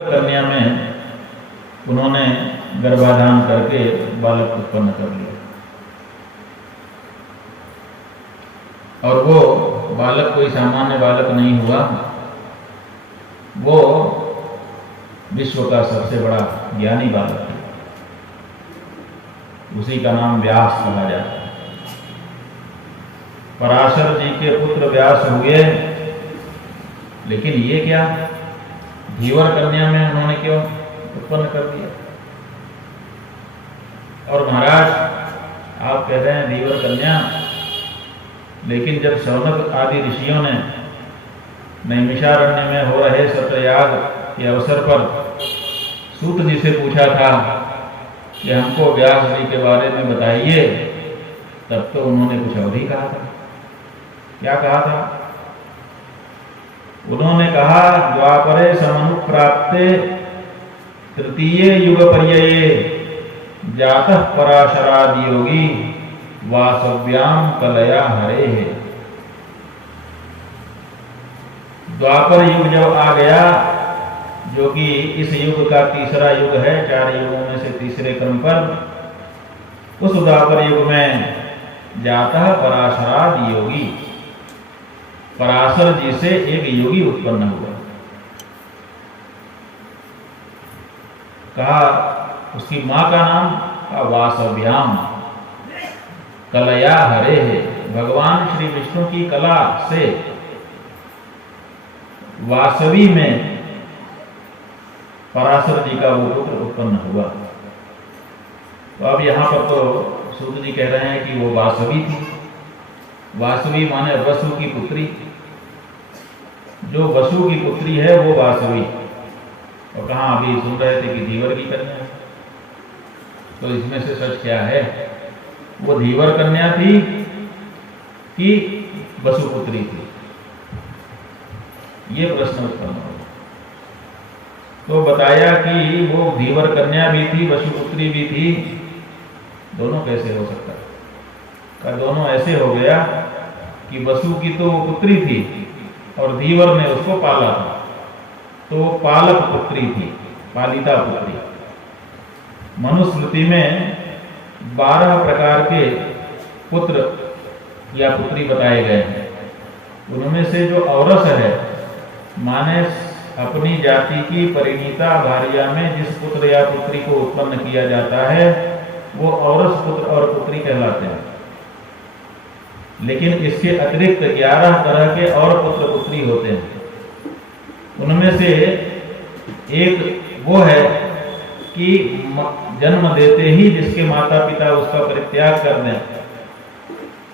कन्या में उन्होंने गर्भाधान करके बालक उत्पन्न कर लिया और वो बालक कोई सामान्य बालक नहीं हुआ, वो विश्व का सबसे बड़ा ज्ञानी बालक है। उसी का नाम व्यास कहा जाता है। पराशर जी के पुत्र व्यास हुए, लेकिन ये क्या धीवर कन्या में उन्होंने क्यों उत्पन्न कर दिया? और महाराज आप कह रहे हैं धीवर कन्या, लेकिन जब शौनक आदि ऋषियों ने नैमिषारण्य में हो रहे सत्रयाग के अवसर पर सूत जी से पूछा था कि हमको व्यास जी के बारे में बताइए, तब तो उन्होंने कुछ और ही कहा था। क्या कहा था? उन्होंने कहा द्वापरे समनुप्राप्ते तृतीय युग पर्यये जातः पराशरादि योगी वासव्याम कलया हरे है। द्वापर युग जब आ गया, जो कि इस युग का तीसरा युग है, 4 युगों में से तीसरे क्रम पर, उस द्वापर युग में जातः पराशरादि योगी, पराशर जी से एक योगी उत्पन्न हुआ। कहा उसकी मां का नाम का वासव्याम कलया हरे है। भगवान श्री विष्णु की कला से वासवी में पराशर जी का वो पुत्र उत्पन्न हुआ। तो अब यहां पर तो सूत जी कह रहे हैं कि वो वासवी थी। वासवी माने वसु की पुत्री। जो वसु की पुत्री है वो वासवी। और कहाँ अभी सुन रहे थे कि धीवर की कन्या। तो इसमें से सच क्या है? वो धीवर कन्या थी कि वसुपुत्री थी? ये प्रश्न उत्पन्न हो। तो बताया कि वो धीवर कन्या भी थी, वसुपुत्री भी थी। दोनों कैसे हो सकता? का दोनों ऐसे हो गया कि वसु की तो वो पुत्री थी और धीवर ने उसको पाला था, तो वो पालक पुत्री थी, पालिता पुत्री। मनुस्मृति में 12 प्रकार के पुत्र या पुत्री बताए गए हैं। उनमें से जो औरस है, माने अपनी जाति की परिणीता भार्या में जिस पुत्र या पुत्री को उत्पन्न किया जाता है, वो औरस पुत्र और पुत्री कहलाते हैं। लेकिन इसके अतिरिक्त 11 तरह के और पुत्र पुत्री होते हैं। उनमें से एक वो है कि जन्म देते ही जिसके माता पिता उसका परित्याग कर दें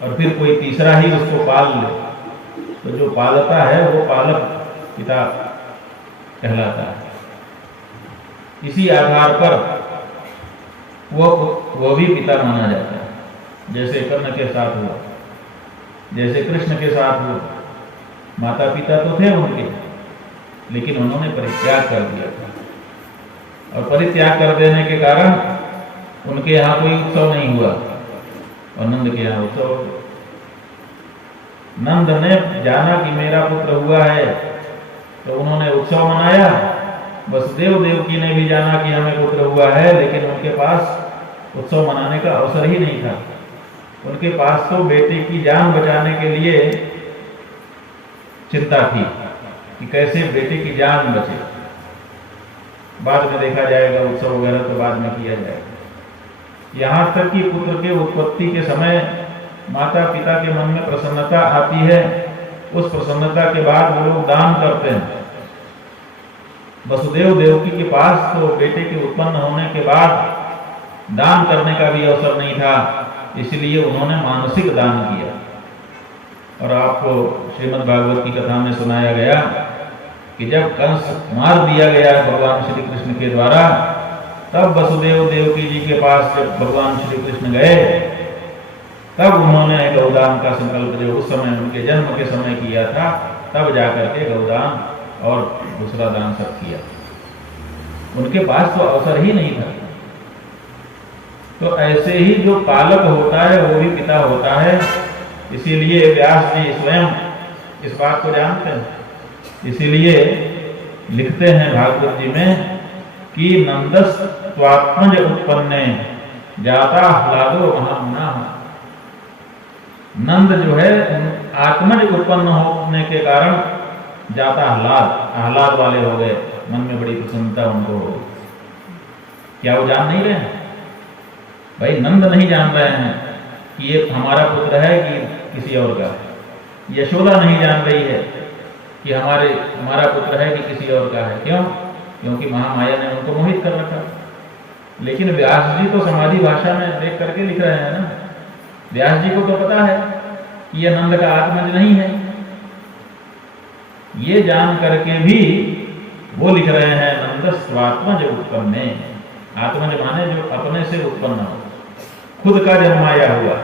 और फिर कोई तीसरा ही उसको पाल ले, तो जो पालता है वो पालक पिता कहलाता है। इसी आधार पर वो भी पिता माना जाता है। जैसे कर्ण के साथ हुआ, जैसे कृष्ण के साथ हुआ। माता पिता तो थे उनके, लेकिन उन्होंने परित्याग कर दिया था। और परित्याग कर देने के कारण उनके यहाँ कोई उत्सव नहीं हुआ और नंद के यहाँ उत्सव हो गया। नंद ने जाना कि मेरा पुत्र हुआ है, तो उन्होंने उत्सव मनाया। वसुदेव देवकी ने भी जाना कि हमें पुत्र हुआ है, लेकिन उनके पास उत्सव मनाने का अवसर ही नहीं था। उनके पास तो बेटे की जान बचाने के लिए चिंता थी कि कैसे बेटे की जान बचे। बाद में देखा जाएगा, उत्सव वगैरह तो बाद में किया जाएगा। यहाँ तक कि पुत्र के उत्पत्ति के समय माता पिता के मन में प्रसन्नता आती है। उस प्रसन्नता के बाद वो लोग दान करते हैं। वसुदेव देवकी के पास तो बेटे के उत्पन्न होने के बाद दान करने का भी अवसर नहीं था, इसलिए उन्होंने मानसिक दान किया। और आपको श्रीमद् भागवत की कथा में सुनाया गया कि जब कंस मार दिया गया भगवान श्री कृष्ण के द्वारा, तब वसुदेव देवकी जी के पास जब भगवान श्री कृष्ण गए, तब उन्होंने गौदान का संकल्प जो उस समय उनके जन्म के समय किया था, तब जाकर के गौदान और दूसरा दान सब किया। उनके पास तो अवसर ही नहीं था। तो ऐसे ही जो पालक होता है वो भी पिता होता है। इसीलिए व्यास जी स्वयं इस बात को जानते हैं। इसीलिए लिखते हैं भागवत जी में कि नंदस त्वात्मज उत्पन्ने जाता ह्लादो महामुना। नंद जो है आत्मज उत्पन्न होने के कारण जाता आह्लाद वाले हो गए, मन में बड़ी प्रसन्नता उनको हो गई। क्या वो जान नहीं रहे हैं? भाई नंद नहीं जान रहे हैं कि ये हमारा पुत्र है कि किसी और का है। यशोदा नहीं जान रही है कि हमारा पुत्र है कि किसी और का है। क्यों? क्योंकि महामाया ने उनको मोहित कर रखा। लेकिन व्यास जी तो समाधि भाषा में देख करके लिख रहे हैं ना। व्यास जी को तो पता है कि यह नंद का आत्मज नहीं है। ये जान करके भी वो लिख रहे हैं नंदस्वात्मज उत्पन्ने। आत्मज माने जो अपने से उत्पन्न हो, खुद का जन्माया हुआ।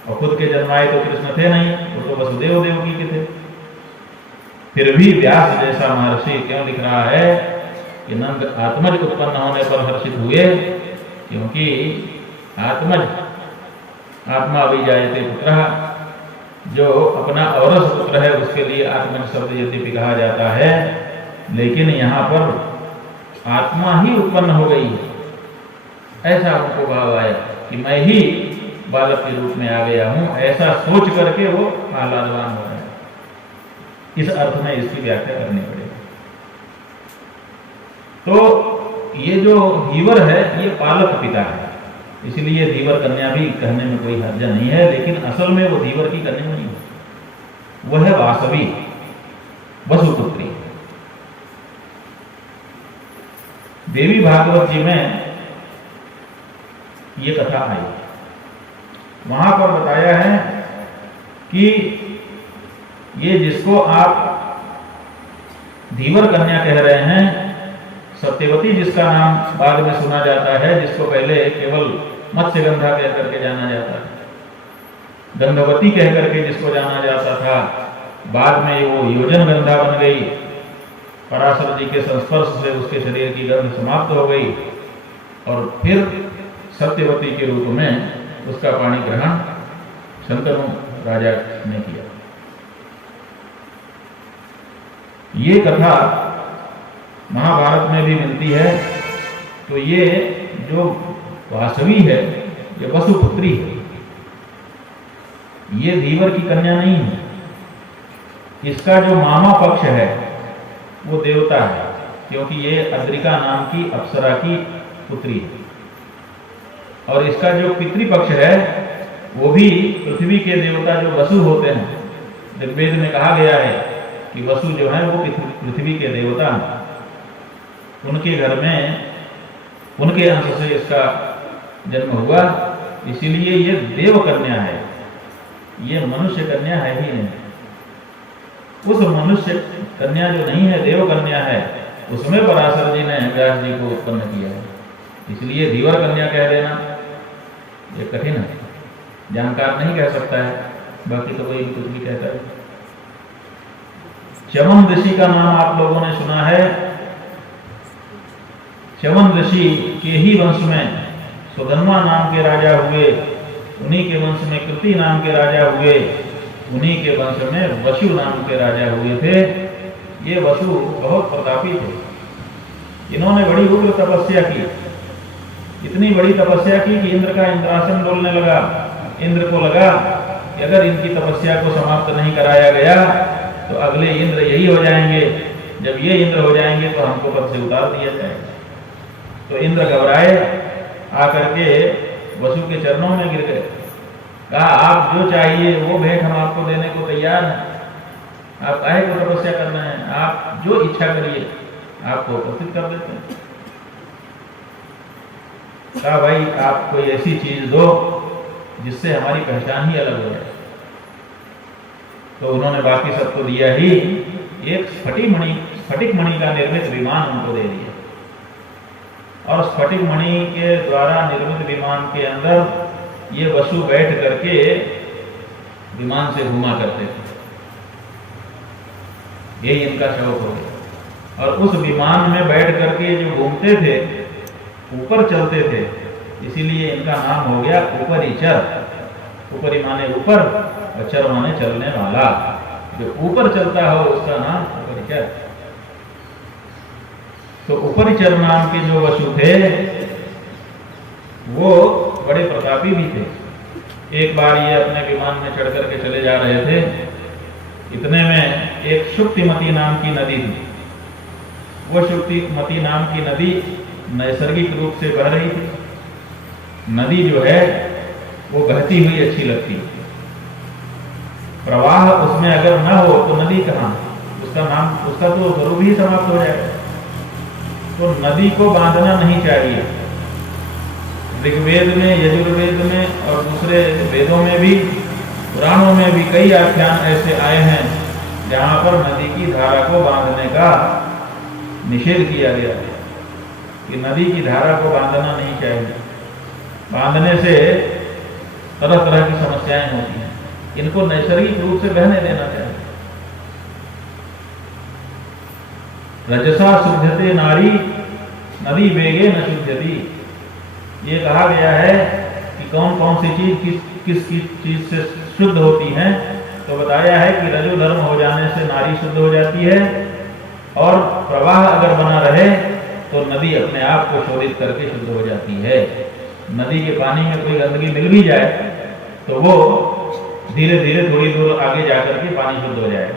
और खुद के जन्माए तो कृष्ण थे नहीं, वो तो वसुदेव देवकी के थे। फिर भी व्यास जैसा महर्षि क्यों लिख रहा है कि नंद आत्मज उत्पन्न होने पर हर्षित हुए? क्योंकि आत्मज आत्मा अभिजायते पुत्रः, जो अपना औरस पुत्र है उसके लिए आत्मज शब्द यद्यपि कहा जाता है, लेकिन यहाँ पर आत्मा ही उत्पन्न हो गई है। ऐसा उनको भाव आया कि मैं ही बालक के रूप में आ गया हूं, ऐसा सोच करके वो आह्लादवान हो रहे हैं। इस अर्थ में इसकी व्याख्या करनी पड़ेगी। तो ये जो धीवर है ये पालक पिता है, इसलिए धीवर कन्या भी कहने में कोई हर्ज नहीं है। लेकिन असल में वो धीवर की कन्या नहीं है, वह है वासवी, वसुपुत्री। देवी भागवत जी में ये कथा आई। वहां पर बताया है कि ये जिसको आप धीवर कन्या कह रहे हैं, सत्यवती जिसका नाम बाद में सुना जाता है, जिसको पहले केवल मत्स्यगंधा कह करके जाना जाता है, गंधवती कह करके जिसको जाना जाता था, बाद में वो योजन गंधा बन गई। पराशर जी के संस्पर्श से उसके शरीर की गंध समाप्त हो गई और फिर सत्यवती के रूप में उसका पाणी ग्रहण शंतनु राजा ने किया। ये कथा महाभारत में भी मिलती है। तो ये जो वासवी है ये वसुपुत्री है, ये धीवर की कन्या नहीं है। इसका जो मामा पक्ष है वो देवता है, क्योंकि ये अद्रिका नाम की अप्सरा की पुत्री है। और इसका जो पितृपक्ष है वो भी पृथ्वी के देवता जो वसु होते हैं। ऋग्वेद में कहा गया है कि वसु जो है वो पृथ्वी के देवता हैं। उनके घर में उनके अंश से इसका जन्म हुआ, इसीलिए ये देव कन्या है, ये मनुष्य कन्या है ही नहीं। उस मनुष्य कन्या जो नहीं है, देव कन्या है, उसमें पराशर जी ने व्यास जी को उत्पन्न किया है। इसलिए धीवर कन्या कह देना ये कठिन है, जानकार नहीं कह सकता है, बाकी तो कोई भी कुछ भी कहता है। च्यवन ऋषि का नाम आप लोगों ने सुना है। च्यवन ऋषि के ही वंश में सुधन्वा नाम के राजा हुए, उन्हीं के वंश में कृति नाम के राजा हुए, उन्हीं के वंश में वसु नाम के राजा हुए थे। ये वसु बहुत प्रतापी थे। इन्होंने बड़ी उग्र तपस्या की, इतनी बड़ी तपस्या की कि इंद्र का इंद्रासन डोलने लगा। इंद्र को लगा कि अगर इनकी तपस्या को समाप्त नहीं कराया गया तो अगले इंद्र यही हो जाएंगे। जब ये इंद्र हो जाएंगे तो हमको पद से उतार दिया जाएगा। तो इंद्र घबराए, आकर के वसु के चरणों में गिर गए। कहा आप जो चाहिए वो भेंट हम आपको देने को तैयार हैं। आप काहे को तपस्या कर रहे हैं, आप जो इच्छा करिए आपको उपस्थित कर देते हैं। कहा भाई आप कोई ऐसी चीज दो जिससे हमारी पहचान ही अलग हो जाए। तो उन्होंने बाकी सब तो दिया ही, एक स्फटिक मणि का निर्मित विमान उनको दे दिया। और स्फटिक मणि के द्वारा निर्मित विमान के अंदर ये वसु बैठ करके विमान से घूमा करते थे। यही इनका शौक हो गया। और उस विमान में बैठ करके जो घूमते थे, ऊपर चलते थे, इसीलिए इनका नाम हो गया ऊपरीचर। ऊपरी माने ऊपर और चर माने चलने वाला। जो ऊपर चलता हो उसका नाम ऊपरीचर। तो उपरिचर नाम के जो वसु थे वो बड़े प्रतापी भी थे। एक बार ये अपने विमान में चढ़ करके चले जा रहे थे, इतने में एक शुक्तिमती नाम की नदी थी। वो शुक्तिमती नाम की नदी नैसर्गिक रूप से बह रही थी। नदी जो है वो बहती हुई अच्छी लगती है, प्रवाह उसमें अगर न हो तो नदी कहाँ, उसका नाम, उसका तो स्वरूप ही समाप्त हो जाएगा। तो नदी को बांधना नहीं चाहिए। ऋग्वेद में, यजुर्वेद में और दूसरे वेदों में भी, पुराणों में भी कई आख्यान ऐसे आए हैं जहां पर नदी की धारा को बांधने का निषेध किया गया है कि नदी की धारा को बांधना नहीं चाहिए। बांधने से तरह तरह की समस्याएं होती हैं। इनको नैसर्गिक रूप से बहने देना चाहिए। रजसा शुद्धते नारी नदी वेगे न शुद्धति। ये कहा गया है कि कौन कौन सी चीज किस चीज से शुद्ध होती हैं। तो बताया है कि रजोधर्म हो जाने से नारी शुद्ध हो जाती है, और प्रवाह अगर बना रहे तो नदी अपने आप को शोधित करके शुद्ध हो जाती है। नदी के पानी में कोई गंदगी मिल भी जाए तो वो धीरे धीरे थोड़ी दूर आगे जाकर के पानी शुद्ध हो जाएगा,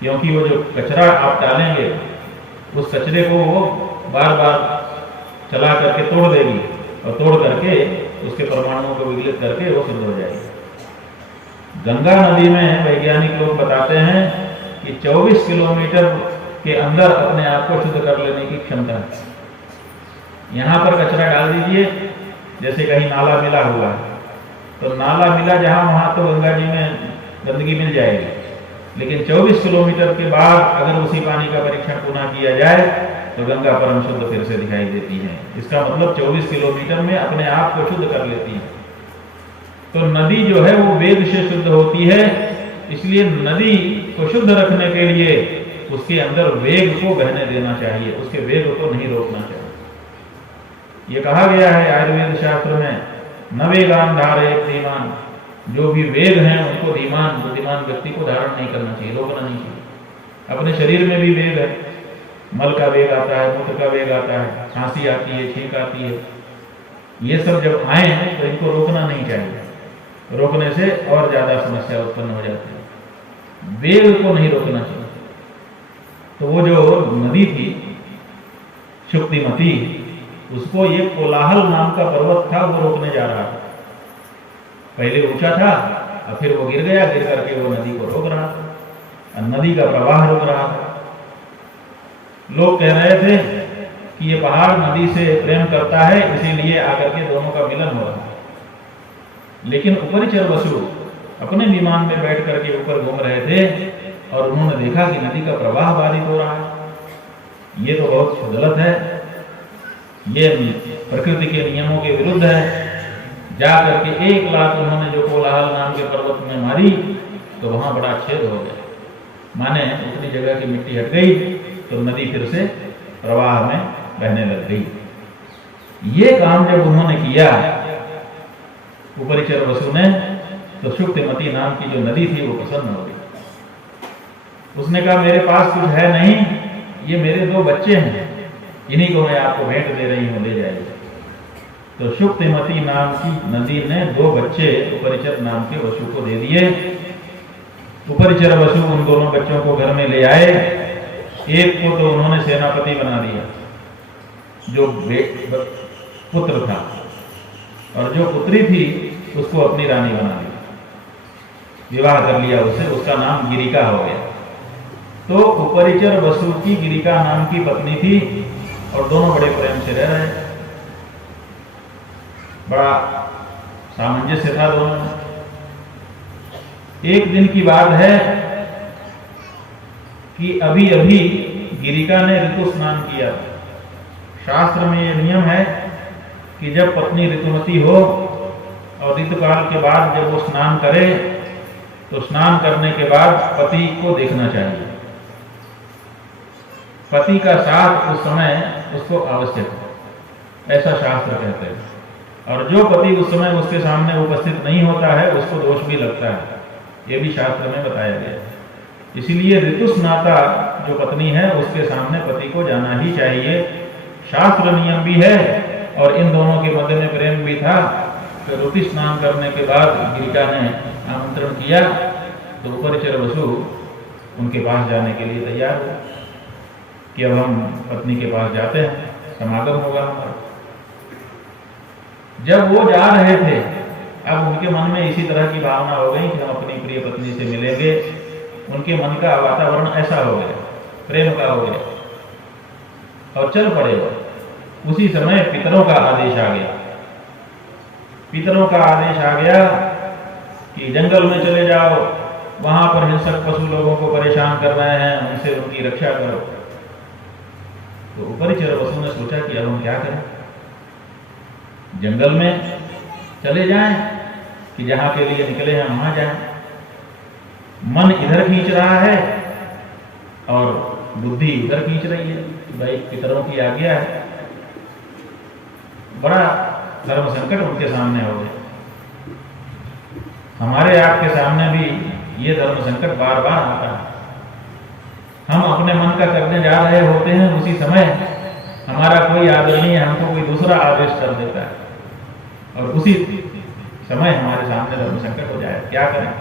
क्योंकि वो जो कचरा आप डालेंगे उस कचरे को वो बार बार चला करके तोड़ देगी, और तोड़ करके उसके परमाणुओं को विघटित करके वो शुद्ध हो जाएगी। गंगा नदी में वैज्ञानिक लोग बताते हैं कि 24 किलोमीटर के अंदर अपने आप को शुद्ध कर लेने की क्षमता है। यहाँ पर कचरा डाल दीजिए, जैसे कहीं नाला मिला हुआ है, तो नाला मिला जहां वहां तो गंगा जी में गंदगी मिल जाएगी, लेकिन 24 किलोमीटर के बाद अगर उसी पानी का परीक्षण पुनः किया जाए तो गंगा परम शुद्ध फिर से दिखाई देती है। इसका मतलब 24 किलोमीटर में अपने आप को शुद्ध कर लेती है। तो नदी जो है वो वेग से शुद्ध होती है, इसलिए नदी को शुद्ध रखने के लिए उसके अंदर वेग को बहने देना चाहिए, उसके वेग को नहीं रोकना चाहिए। ये कहा गया है आयुर्वेद शास्त्र में, न वेगान धारयेत धीमान। जो भी वेग हैं उनको धीमान, बुद्धिमान व्यक्ति को धारण नहीं करना चाहिए, रोकना नहीं चाहिए। अपने शरीर में भी वेग है, मल का वेग आता है, मूत्र का वेग आता है, खांसी आती है, छींक आती है। ये सब जब आए तो इनको रोकना नहीं चाहिए, रोकने से और ज्यादा समस्या उत्पन्न हो जाती है। वेग को नहीं रोकना चाहिए। तो वो जो नदी थी शुक्तिमती, उसको ये कोलाहल नाम का पर्वत था, वो रोकने जा रहा था। पहले ऊंचा था और फिर वो गिर गया, गिर करके वो नदी को रोक रहा था, और नदी का प्रवाह रोक रहा था। लोग कह रहे थे कि ये पहाड़ नदी से प्रेम करता है, इसीलिए आकर के दोनों का मिलन हो रहा है। लेकिन उपरिचर वसु अपने विमान में बैठ करके ऊपर घूम रहे थे और उन्होंने देखा कि नदी का प्रवाह बाधित हो रहा है। ये तो बहुत गलत है, ये प्रकृति के नियमों के विरुद्ध है। जा करके 1 लाख उन्होंने जो कोलाहल नाम के पर्वत में मारी तो वहां बड़ा छेद हो गया, माने उतनी जगह की मिट्टी हट गई तो नदी फिर से प्रवाह में बहने लग गई। ये काम जब उन्होंने किया उपरिचर वसु ने, तो शुक्तिमती नाम की जो नदी थी वो प्रसन्न हो गई। उसने कहा मेरे पास कुछ है नहीं, ये मेरे 2 बच्चे हैं, इन्हीं को मैं आपको भेंट दे रही हूं, ले जाइए। तो शुक्तिमती नाम की नदी ने 2 बच्चे उपरिचर नाम के वसु को दे दिए। उपरिचर वसु उन दोनों बच्चों को घर में ले आए। एक को तो उन्होंने सेनापति बना दिया, जो पुत्र था, और जो पुत्री थी उसको अपनी रानी बना दिया, विवाह कर लिया उससे, उसका नाम गिरिका हो गया। तो उपरिचर वसु की गिरिका नाम की पत्नी थी और दोनों बड़े प्रेम से रह रहे, बड़ा सामंजस्य था दोनों में। एक दिन की बात है कि अभी अभी गिरिका ने ऋतु स्नान किया। शास्त्र में यह नियम है कि जब पत्नी ऋतुमती हो और ऋतुकाल के बाद जब वो स्नान करे तो स्नान करने के बाद पति को देखना चाहिए। पति का साथ उस समय उसको आवश्यक है, ऐसा शास्त्र कहते हैं। और जो पति उस समय उसके सामने उपस्थित नहीं होता है उसको दोष भी लगता है, यह भी शास्त्र में बताया गया है। इसीलिए ऋतु स्नाता जो पत्नी है उसके सामने पति को जाना ही चाहिए, शास्त्र नियम भी है। और इन दोनों के मध्य में प्रेम भी था। तो ऋतु स्नान करने के बाद गिरिका ने आमंत्रण किया तो उपरिचर वसु उनके पास जाने के लिए तैयार हुए कि अब हम पत्नी के पास जाते हैं, समागम होगा हमारा। जब वो जा रहे थे, अब उनके मन में इसी तरह की भावना हो गई कि हम अपनी प्रिय पत्नी से मिलेंगे। उनके मन का वातावरण ऐसा हो गया, प्रेम का हो गया और चल पड़े वो। उसी समय पितरों का आदेश आ गया। पितरों का आदेश आ गया कि जंगल में चले जाओ, वहां पर हिंसक पशु लोगों को परेशान कर रहे हैं, उनसे उनकी रक्षा करो। तो उपरिचर वसु ने सोचा कि अब हम क्या करें, जंगल में चले जाएं कि जहां के लिए निकले हैं वहां जाएं। मन इधर खींच रहा है और बुद्धि इधर खींच रही है कि भाई पितरों की आज्ञा है। बड़ा धर्म संकट उनके सामने हो गया। हमारे आपके सामने भी ये धर्म संकट बार बार आता है। हम अपने मन का करने जा रहे होते हैं, उसी समय हमारा कोई आदरणीय हमको कोई दूसरा आदेश कर देता है और उसी समय हमारे सामने धर्म संकट हो जाए, क्या करें।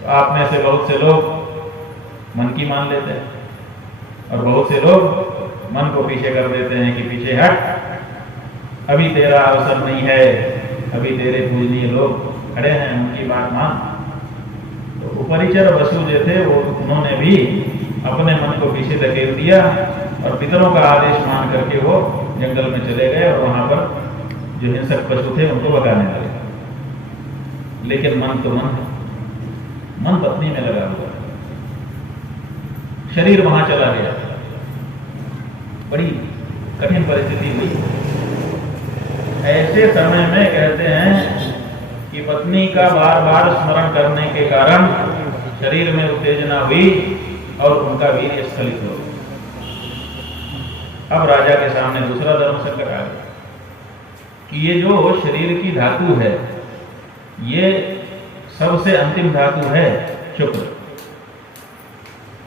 तो आप में से बहुत से लोग मन की मान लेते हैं और बहुत से लोग मन को पीछे कर देते हैं कि पीछे हट, अभी तेरा अवसर नहीं है, अभी तेरे पूजनीय लोग खड़े हैं, उनकी बात मान। तो उपरिचर वसु जो थे वो उन्होंने भी अपने मन को पीछे धकेल दिया और पितरों का आदेश मान करके वो जंगल में चले गए और वहां पर जो हिंसक पशु थे उनको भगाने लगे। लेकिन मन तो मन पत्नी में लगा हुआ, शरीर वहां चला गया। बड़ी कठिन परिस्थिति हुई। ऐसे समय में कहते हैं कि पत्नी का बार बार स्मरण करने के कारण शरीर में उत्तेजना हुई और उनका वीर्य स्खलित हो गया। अब राजा के सामने दूसरा धर्म संकट आ गया कि ये जो शरीर की धातु है, ये सबसे अंतिम धातु है शुक्र।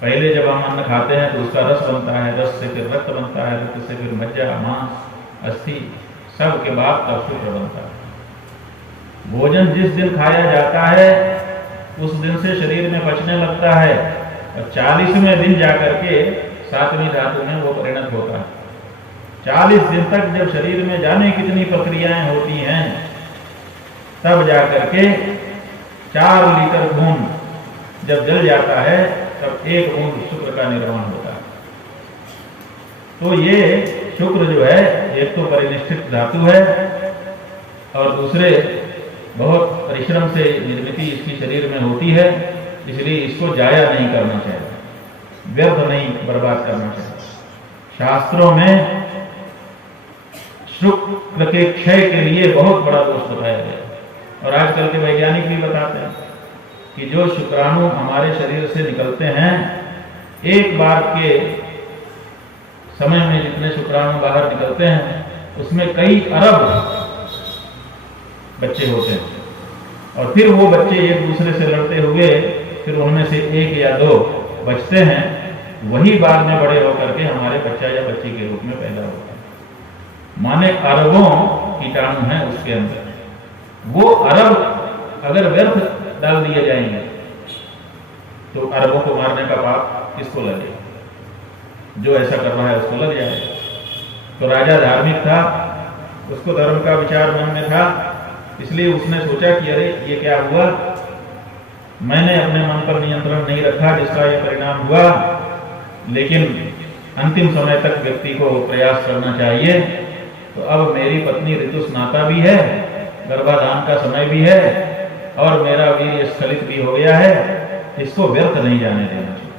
पहले जब हम अन्न खाते हैं तो उसका रस बनता है, रस से फिर रक्त बनता है, रक्त से फिर मज्जा, मांस, अस्थि, सब के बाद तब शुक्र बनता है। भोजन जिस दिन खाया जाता है उस दिन से शरीर में पचने लगता है और 40वें दिन जाकर के 7वीं धातु में वो परिणत होता है। 40 दिन तक जब शरीर में जाने कितनी प्रक्रियाएं होती हैं, तब जाकर के 4 लीटर खून जब जल जाता है तब 1 बूंद शुक्र का निर्माण होता है। तो ये शुक्र जो है एक तो परिनिष्ठित धातु है और दूसरे बहुत परिश्रम से निर्मित इसकी शरीर में होती है, इसलिए इसको जाया नहीं करना चाहिए, व्यर्थ नहीं बर्बाद करना चाहिए। शास्त्रों में शुक्र के क्षय के लिए बहुत बड़ा दोष बताया गया और आजकल के वैज्ञानिक भी बताते हैं कि जो शुक्राणु हमारे शरीर से निकलते हैं, एक बार के समय में जितने शुक्राणु बाहर निकलते हैं उसमें कई अरब बच्चे होते हैं और फिर वो बच्चे एक दूसरे से लड़ते हुए फिर उनमें से 1 या 2 बचते हैं, वही बाद में बड़े होकर के हमारे बच्चा या बच्ची के रूप में पैदा होते हैं। माने अरबों कीटाणु हैं उसके अंदर। वो अरब अगर व्यर्थ डाल दिए जाएंगे तो अरबों को मारने का पाप किसको लगेगा? जो ऐसा कर रहा है उसको लग जाएगा। तो राजा धार्मिक था, उसको धर्म का विचार मन में था, इसलिए उसने सोचा कि अरे ये क्या हुआ, मैंने अपने मन पर नियंत्रण नहीं रखा जिसका यह परिणाम हुआ। लेकिन अंतिम समय तक व्यक्ति को प्रयास करना चाहिए। तो अब मेरी पत्नी ऋतु स्नाता भी है, गर्भाधान का समय भी है और मेरा वीर्य स्खलित भी हो गया है, इसको व्यर्थ नहीं जाने देना चाहिए।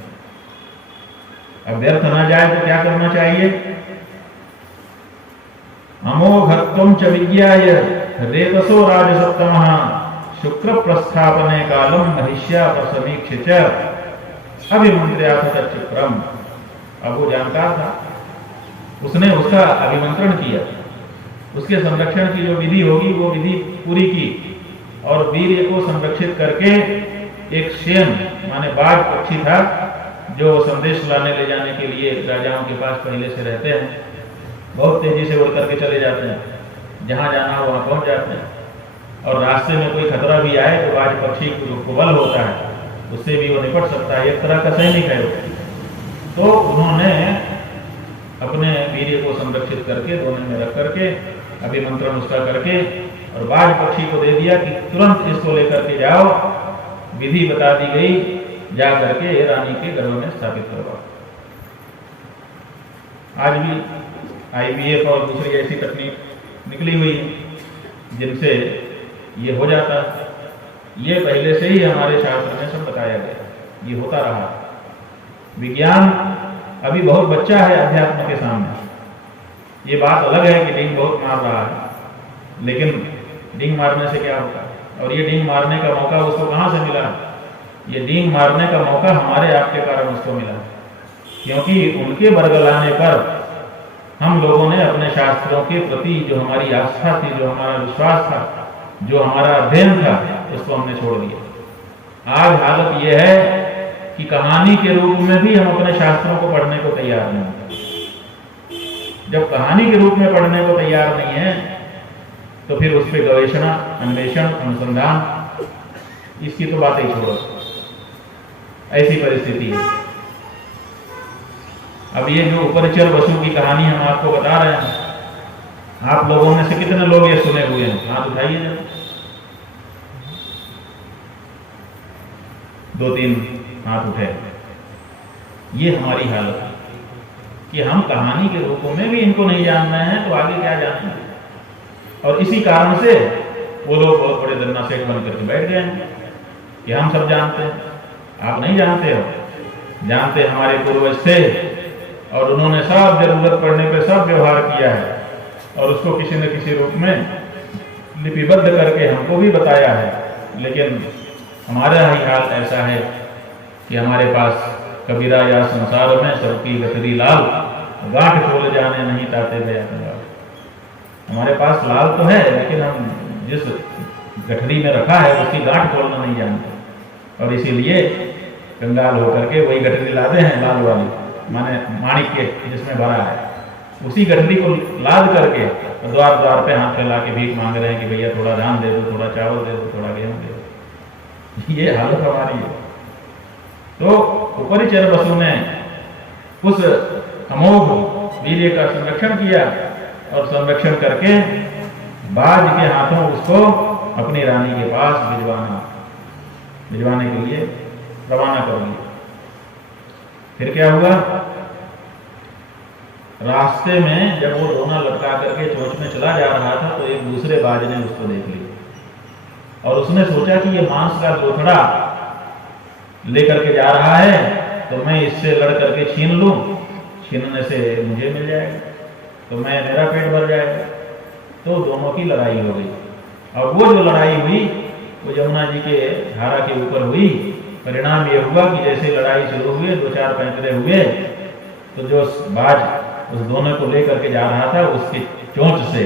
अब व्यर्थ ना जाए तो क्या करना चाहिए? अमोघत्वं च विज्ञाय रेतसो राजसत्तमः शुक्र प्रस्थापने कालम महिष्या प्रसमीक्ष्य च अभिमंत्र्याथ तच्चित्रम। अब वो जानकार था, उसने उसका अभिमंत्रण किया, उसके संरक्षण की जो विधि होगी वो विधि पूरी की और वीर्य को संरक्षित करके एक शेन माने बाघ पक्षी था जो संदेश लाने ले जाने के लिए राजाओं के पास पहले से रहते हैं, बहुत तेजी से उड़ करके चले जाते हैं, जहाँ जाना हो वहाँ पहुँच जाते हैं। और रास्ते में कोई खतरा भी आए तो बाज पक्षी को बल होता है, उससे भी वो निपट सकता है, एक तरह का सैनिक है। तो उन्होंने अपने वीर्य को संरक्षित करके दोने में रख करके अभिमंत्रण उसका करके और बाज पक्षी को दे दिया कि तुरंत इसको लेकर के जाओ, विधि बता दी गई, जा करके रानी के गर्भ में स्थापित करवाओ। आज भी IVF और दूसरी ऐसी तकनीक निकली हुई है जिनसे ये हो जाता है। ये पहले से ही हमारे शास्त्र में सब बताया गया, ये होता रहा। विज्ञान अभी बहुत बच्चा है अध्यात्म के सामने। ये बात अलग है कि डिंग बहुत मार रहा है, लेकिन डिंग मारने से क्या होगा? और ये डिंग मारने का मौका उसको कहाँ से मिला? ये डिंग मारने का मौका हमारे आपके कारण उसको मिला, क्योंकि उनके बरगलाने पर हम लोगों ने अपने शास्त्रों के प्रति जो हमारी आस्था थी, जो हमारा विश्वास था, जो हमारा अध्ययन था, उसको हमने छोड़ दिया। आज हालत यह है कि कहानी के रूप में भी हम अपने शास्त्रों को पढ़ने को तैयार नहीं। जब कहानी के रूप में पढ़ने को तैयार नहीं है तो फिर उस पर गवेषणा, अन्वेषण, अनुसंधान, इसकी तो बात ही छोड़ो। ऐसी परिस्थिति है। अब ये जो उपरिचर वसु की कहानी हम आपको बता रहे हैं, आप लोगों में से कितने लोग ये सुने हुए हैं? हाथ उठाइए जरा। 2-3 हाथ उठे। ये हमारी हालत है कि हम कहानी के रूपों में भी इनको नहीं जान रहे हैं, तो आगे क्या जानेंगे? और इसी कारण से वो लोग बहुत बड़े दन्ना सेठ बन करके बैठ गए हैं कि हम सब जानते हैं। आप नहीं जानते हो, जानते हमारे पूर्वज थे और उन्होंने सब जरूरत पड़ने पर सब व्यवहार किया है और उसको किसी न किसी रूप में लिपिबद्ध करके हमको भी बताया है। लेकिन हमारा ही हाल ऐसा है कि हमारे पास कबीरा या संसार में सबकी गठरी लाल, गांठ खोल जाने नहीं ताते गया। हमारे पास लाल तो है, लेकिन हम जिस गठरी में रखा है उसकी गांठ खोलना नहीं जानते, और इसीलिए कंगाल होकर के वही गठरी लाते हैं, लाल वाली, माने माणिक के जिसमें भरा है, उसी गठरी को लाद करके द्वार द्वार पे हाथ फैला के भीख मांग रहे हैं कि भैया थोड़ा धान दे दो, थोड़ा चावल दे दो, थोड़ा गेहूं दे दो। ये हालत हमारी है। तो उपरिचर वसु ने उस अमोघ वीर्य का संरक्षण किया और संरक्षण करके बाज के हाथों उसको अपनी रानी के पास भिजवाने के लिए रवाना कर दिया। फिर क्या हुआ? रास्ते में जब वो दोना लटका करके चोंच में चला जा रहा था तो एक दूसरे बाज ने उसको देख लिया और उसने सोचा कि ये मांस का लोथड़ा लेकर के जा रहा है तो मैं इससे लड़ करके छीन लूं, छीनने से मुझे मिल जाएगा तो मेरा पेट भर जाएगा। तो दोनों की लड़ाई हो गई और वो जो लड़ाई हुई वो यमुना जी के धारा के ऊपर हुई। परिणाम ये हुआ कि जैसे लड़ाई शुरू हुई, 2-4 पैंतरे हुए, तो जो बाज उस दोने को लेकर के जा रहा था उसकी चोंच से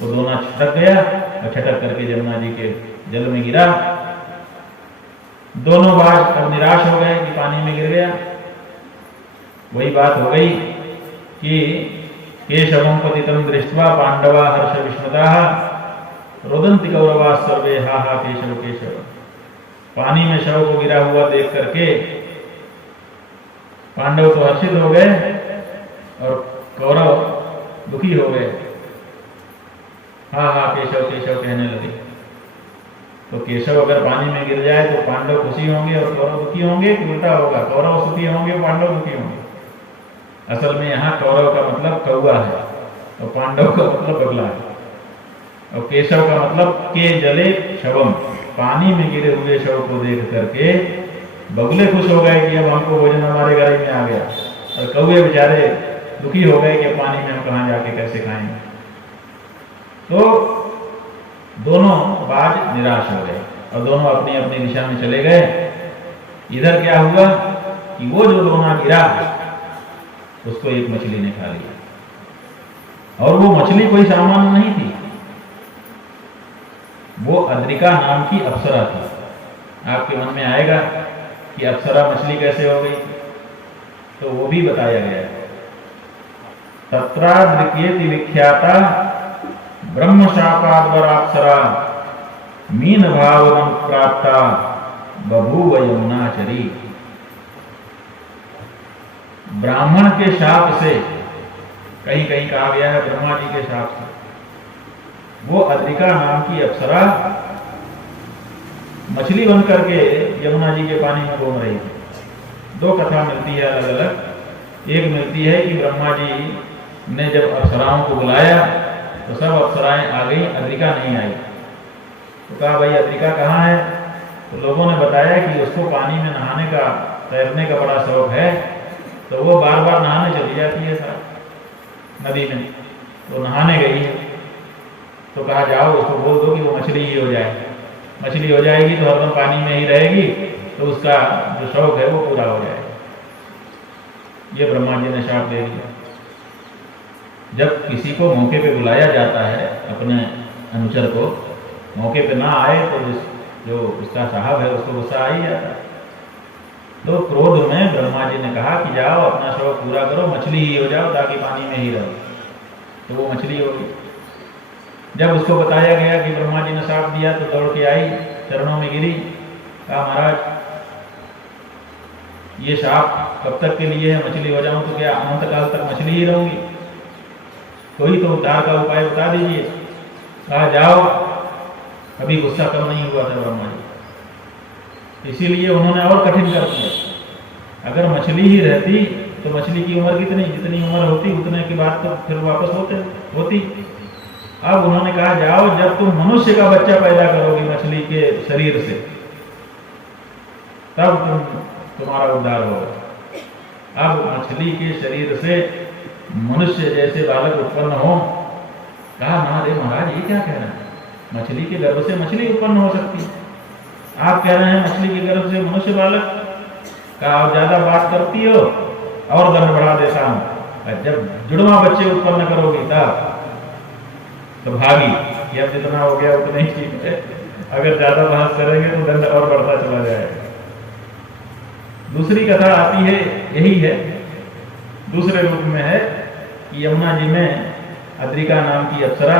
वो दोना छटक गया और छटक करके यमुना जी के जल में गिरा। दोनों बाज अब निराश हो गए कि पानी में गिर गया। वही बात हो गई कि केशवं पतितं दृष्ट्वा पांडवा हर्ष विस्मताः रोदन्ति कौरवा सर्वे हा हा केशव केशव। पानी में शव को गिरा हुआ देख करके पांडव तो हर्षित हो गए और कौरव दुखी हो गए, हा हा केशव केशव कहने लगे। तो केशव अगर पानी में गिर जाए तो पांडव खुशी होंगे और कौरव दुखी होंगे कि उल्टा होगा? कौरव सुखी होंगे, पांडव दुखी होंगे। असल में यहाँ कौरव का मतलब कौआ है और पांडव का मतलब बगला है, और केशव का मतलब के जले शवम, पानी में गिरे हुए शव को देख करके बगुले खुश हो गए कि अब हमको भोजन हमारे घर में आ गया, और कौए बेचारे दुखी हो गए कि पानी में हम कहाँ जाके कैसे खाएंगे। तो दोनों बाज निराश हो गए और दोनों अपनी अपनी दिशा में चले गए। इधर क्या हुआ कि वो जो दोना गिरा उसको एक मछली ने खा लिया, और वो मछली कोई सामान्य नहीं थी, वो अद्रिका नाम की अप्सरा थी। आपके मन में आएगा कि अप्सरा मछली कैसे हो गई? तो वो भी बताया गया है। तत्राद्रिकेति विख्याता ब्रह्म शापाद्वराप्सरा मीन भावनम प्राप्ता बभूव यमुनाचरी। ब्राह्मण के शाप से, कहीं कहीं कहा गया है ब्रह्मा जी के शाप से, वो अद्रिका नाम की अप्सरा मछली बन करके यमुना जी के पानी में घूम रही थी। दो कथा मिलती है अलग अलग। एक मिलती है कि ब्रह्मा जी ने जब अप्सराओं को बुलाया तो सब अप्सराएं आ गई, अद्रिका नहीं आई। तो कहा भाई अद्रिका कहाँ है? तो लोगों ने बताया कि उसको पानी में नहाने का, तैरने का बड़ा शौक है, तो वो बार बार नहाने चली जाती है साहब नदी में, तो नहाने गई है। तो कहा जाओ उसको बोल दो कि वो मछली ही हो जाए, मछली हो जाएगी तो हरदम पानी में ही रहेगी, तो उसका जो शौक है वो पूरा हो जाएगा। ये ब्रह्मा जी ने शाप दे दिया। जब किसी को मौके पे बुलाया जाता है, अपने अनुचर को मौके पे ना आए तो जो उसका साहब है उसको गुस्सा आ ही जाता है। तो क्रोध में ब्रह्मा जी ने कहा कि जाओ अपना शौक पूरा करो, मछली ही हो जाओ ताकि पानी में ही रहो। तो वो मछली हो गई। जब उसको बताया गया कि ब्रह्मा जी ने शाप दिया तो दौड़ के आई, चरणों में गिरी, कहा महाराज ये शाप कब तक के लिए है? मछली हो जाऊं तो क्या अनंत काल तक मछली ही रहूंगी? कोई तो उद्धार का उपाय बता दीजिए। कहा जाओ। अभी गुस्सा कम नहीं हुआ था ब्रह्मा जी, इसीलिए उन्होंने और कठिन कर दिया। अगर मछली ही रहती तो मछली की उम्र कितनी, जितनी उम्र होती उतने के बाद तो फिर वापस होती। अब उन्होंने कहा जाओ, जब तुम मनुष्य का बच्चा पैदा करोगे मछली के शरीर से, तब तुम्हारा उद्धार होगा। अब मछली के शरीर से मनुष्य जैसे बालक उत्पन्न हो। कहा ना रे महाराज ये क्या कह रहे हैं? मछली के गर्भ से मछली उत्पन्न हो सकती है, आप कह रहे हैं मछली के गर्भ से मनुष्य बालक? कहा आप ज्यादा बात करती हो और दंड बढ़ा देता हूं। जब जुड़वा बच्चे उत्पन्न करोगी तब तो भागी, यह जितना हो गया उतना ही ठीक है। अगर ज्यादा बहस करेंगे तो दंड और बढ़ता चला जाएगा। दूसरी कथा आती है, यही है, दूसरे रूप में है कि यमुना जी में अद्रिका नाम की अप्सरा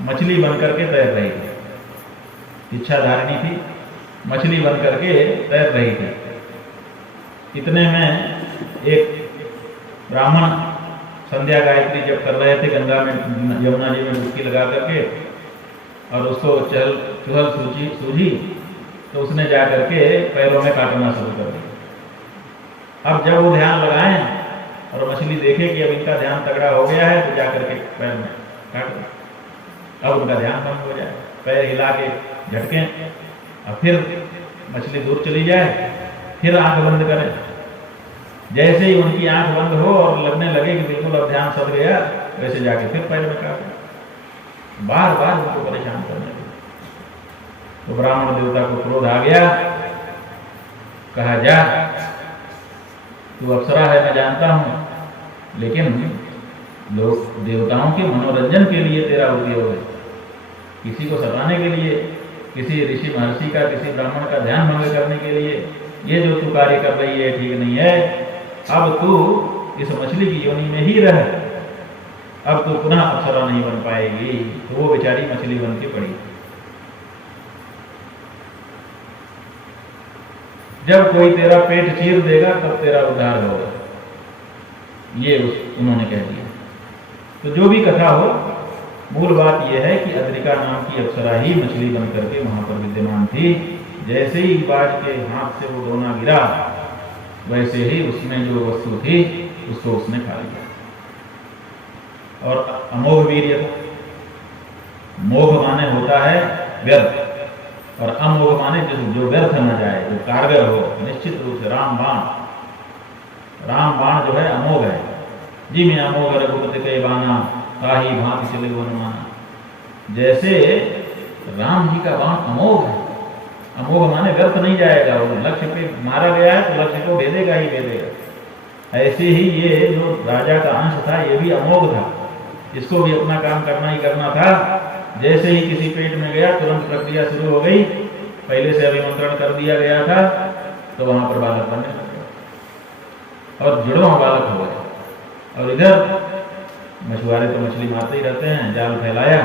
मछली बनकर के तैर रही थी। इच्छाधारिणी थी, मछली बनकर के तैर रही थी। इतने में एक ब्राह्मण संध्या गायत्री जब कर रहे थे गंगा में, यमुना जी में डुबकी लगा करके, और उसको चुहल सूझी तो उसने जा करके पैरों में काटना शुरू कर दिया। अब जब वो ध्यान लगाएं और मछली देखे कि अब इनका ध्यान तगड़ा हो गया है तो जाकर के पैर में काट दे। अब उनका ध्यान बंद हो जाए, पैर हिला के झटकें, और फिर मछली दूर चली जाए, फिर आंख बंद करें। जैसे ही उनकी आंख बंद हो और लगने लगे कि बिल्कुल अब ध्यान सद गया, वैसे जाके फिर पैर में काटें। बार बार उनको परेशान करने लगे। तो ब्राह्मण देवता को क्रोध आ गया। कहा जा, तू अप्सरा है मैं जानता हूं, लेकिन लोग देवताओं के मनोरंजन के लिए तेरा उपयोग है, किसी को सताने के लिए, किसी ऋषि महर्षि का, किसी ब्राह्मण का ध्यान भंग करने के लिए ये जो तू कार्य कर रही है ठीक नहीं है। अब तू इस मछली की योनि में ही रह, अब तू पुनः अप्सरा नहीं बन पाएगी। तो वो बेचारी मछली बन के पड़ी। जब कोई तेरा पेट चीर देगा तब तेरा उद्धार होगा, ये उन्होंने कह दिया। तो जो भी कथा हो, मूल बात यह है कि अद्रिका नाम की अप्सरा ही मछली बन करके वहां पर विद्यमान थी। जैसे ही बाज के हाथ से वो दोना गिरा, वैसे ही उसमें जो वस्तु थी उसको उसने खा लिया। और अमोघ वीर्य, मोघ माने होता है व्यर्थ, और अमोघ माने जो व्यर्थ न जाए, जो कारगर हो। निश्चित रूप से रामबाण जो है अमोघ है। जी में अमोघ रघुपति के बाना, ताही भांति चले वनमाना। जैसे राम जी का बाण अमोघ है, अमोघ माने व्यर्थ नहीं जाएगा, वो लक्ष्य पे मारा गया है तो लक्ष्य को भेदेगा ही भेदेगा। ऐसे ही ये जो राजा का अंश था ये भी अमोघ था, इसको भी अपना काम करना ही करना था। जैसे ही किसी पेट में गया तुरंत प्रक्रिया शुरू हो गई, पहले से अभिमंत्रण कर दिया गया था तो वहां पर बालक बनने लग गया। और जुड़वा बालक हो गए। और इधर मछुआरे तो मछली मारते ही रहते हैं, जाल फैलाया,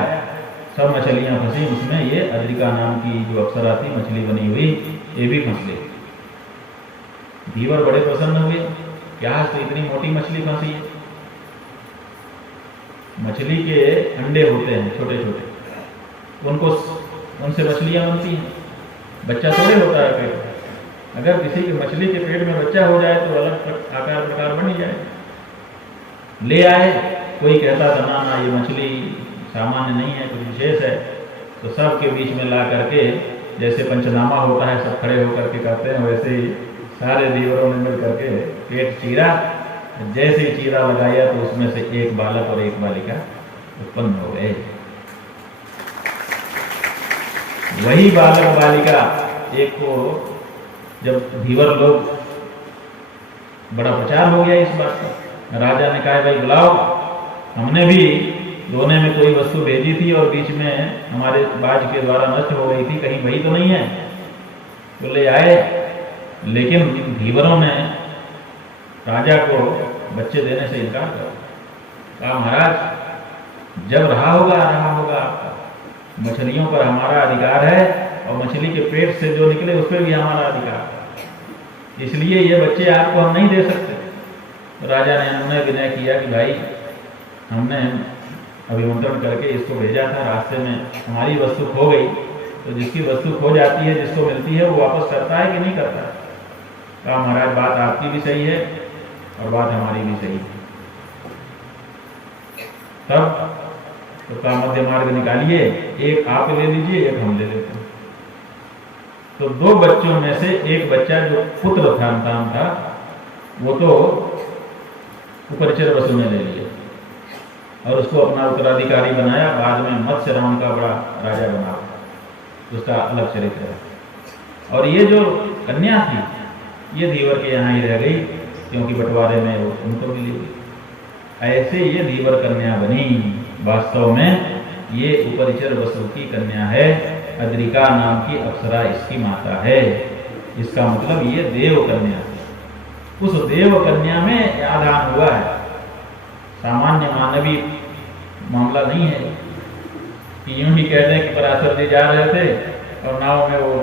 सब मछलियां फंसी उसमें, ये अद्रिका नाम की जो अप्सरा थी मछली बनी हुई, ये भी फंस गई। धीवर बड़े प्रसन्न हुए, क्या तो इतनी मोटी मछली फंसी है। मछली के अंडे होते हैं छोटे छोटे, उनसे मछलियां बनती हैं, बच्चा थोड़े होता है पेट में। अगर किसी के मछली के पेट में बच्चा हो जाए तो अलग आकार प्रकार बन ही जाए। ले आए, कोई कहता था ना ना ये मछली सामान्य नहीं है, कुछ विशेष है। तो सब के बीच में ला करके, जैसे पंचनामा होता है सब खड़े होकर के कहते हैं, वैसे ही सारे धीवरों ने मिल करके पेट चीरा। जैसे ही चीरा लगाया तो उसमें से एक बालक और एक बालिका उत्पन्न हो गए। वही बालक बालिका एक को जब धीवर लोग, बड़ा प्रचार हो गया इस बात का, राजा ने कहा भाई बुलाओ, हमने भी दोने में कोई वस्तु भेजी थी और बीच में हमारे बाज के द्वारा नष्ट हो गई थी, कहीं वही तो नहीं है। तो ले आए, लेकिन इन धीवरों ने राजा को बच्चे देने से इनकार कर कहा, महाराज जब रहा होगा आपका, मछलियों पर हमारा अधिकार है और मछली के पेट से जो निकले उस पर भी हमारा अधिकार है, इसलिए ये बच्चे आपको हम नहीं दे सकते। तो राजा ने अनुनय विनय किया कि भाई हमने अभिमंत्रण करके इसको भेजा था, रास्ते में हमारी वस्तु खो गई, तो जिसकी वस्तु खो जाती है, जिसको मिलती है, वो वापस करता है कि नहीं करता। कहा महाराज बात आपकी भी सही है और बात हमारी भी सही है। तब तो का मध्य मार्ग निकालिए, एक आप ले लीजिए, एक हम ले लेते हैं। तो दो बच्चों में से एक बच्चा जो पुत्र नाम था, वो तो उपरिचर वसु ने ले लिया और उसको अपना उत्तराधिकारी बनाया। बाद में मत्स्य राम का बड़ा राजा बना, उसका अलग चरित्र है। और ये जो कन्या थी, ये धीवर के यहाँ ही रह गई, क्योंकि बंटवारे में वो उनको मिली गई। ऐसे ये धीवर कन्या बनी। वास्तव में ये उपरिचर वसु की कन्या है, अद्रिका नाम की अप्सरा इसकी माता है। इसका मतलब ये देव कन्या, उस देव कन्या में आधान हुआ है। सामान्य मानवीय मामला नहीं है कि यूं ही कह दें कि पराशर जी जा रहे थे और नाव में वो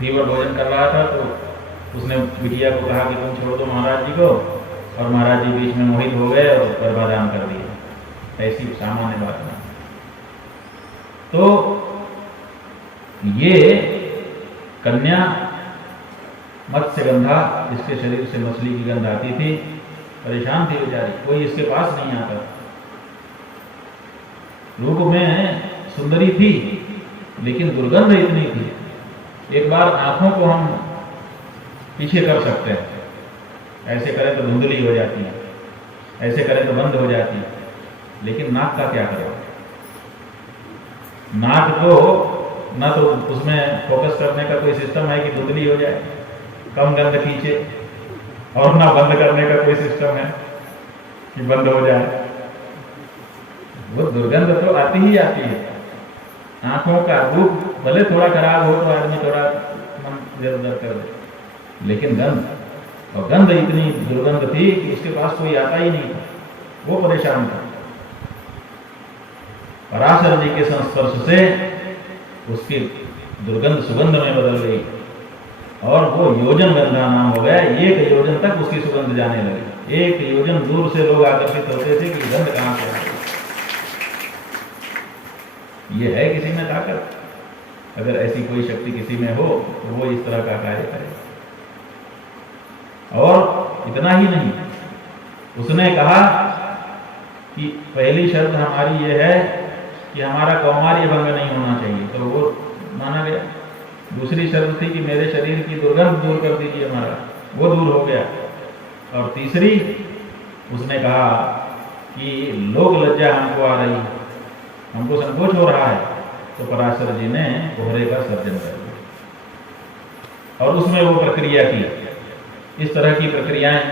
धीवर भोजन कर रहा था, तो उसने बिटिया को कहा कि तुम छोड़ दो महाराज जी को, और महाराज जी बीच में मोहित हो गए और गर्भाधान कर दिया। ऐसी सामान्य बात नहीं। तो ये कन्या मत्स्य गंधा, इसके शरीर से मछली की गंध आती थी, परेशान थी बेचारी, कोई इसके पास नहीं आता। रूप में सुंदरी थी लेकिन दुर्गंध इतनी थी, एक बार आंखों को हम पीछे कर सकते हैं, ऐसे करें तो धुंधली हो जाती है, ऐसे करें तो बंद हो जाती है, लेकिन नाक का क्या करें। नाक को ना तो उसमें फोकस करने का कोई सिस्टम है कि धुंधली हो जाए, कम गंध खींचे, और ना बंद करने का कोई सिस्टम है कि बंद हो जाए। वो दुर्गंध तो आती ही आती है। आंखों का रूप भले थोड़ा खराब हो तो आदमी थोड़ा मन इधर उधर कर दे, लेकिन गंध, और गंध इतनी दुर्गंध थी कि उसके पास कोई आता ही नहीं था, वो परेशान था। पराशर जी के संस्पर्श से उसकी दुर्गंध सुगंध में बदल गई और वो योजन गंधा नाम हो गया। 1 योजन तक उसकी सुगंध जाने लगी। 1 योजन दूर से लोग आकर्षित होते थे कि गंध कहां से आ गई। ये है किसी में ताकत, अगर ऐसी कोई शक्ति किसी में हो तो वो इस तरह का कार्य करे। और इतना ही नहीं, उसने कहा कि पहली शर्त हमारी ये है कि हमारा कौमार्य भंग नहीं होना चाहिए, तो वो माना गया। दूसरी शर्त थी कि मेरे शरीर की दुर्गंध दूर कर दीजिए हमारा, वो दूर हो गया। और तीसरी उसने कहा कि लोक लज्जा हमको आ रही, हमको संकोच हो रहा है, तो पराशर जी ने कोहरे का सर्जन कर दिया और उसमें वो प्रक्रिया की। इस तरह की प्रक्रियाएं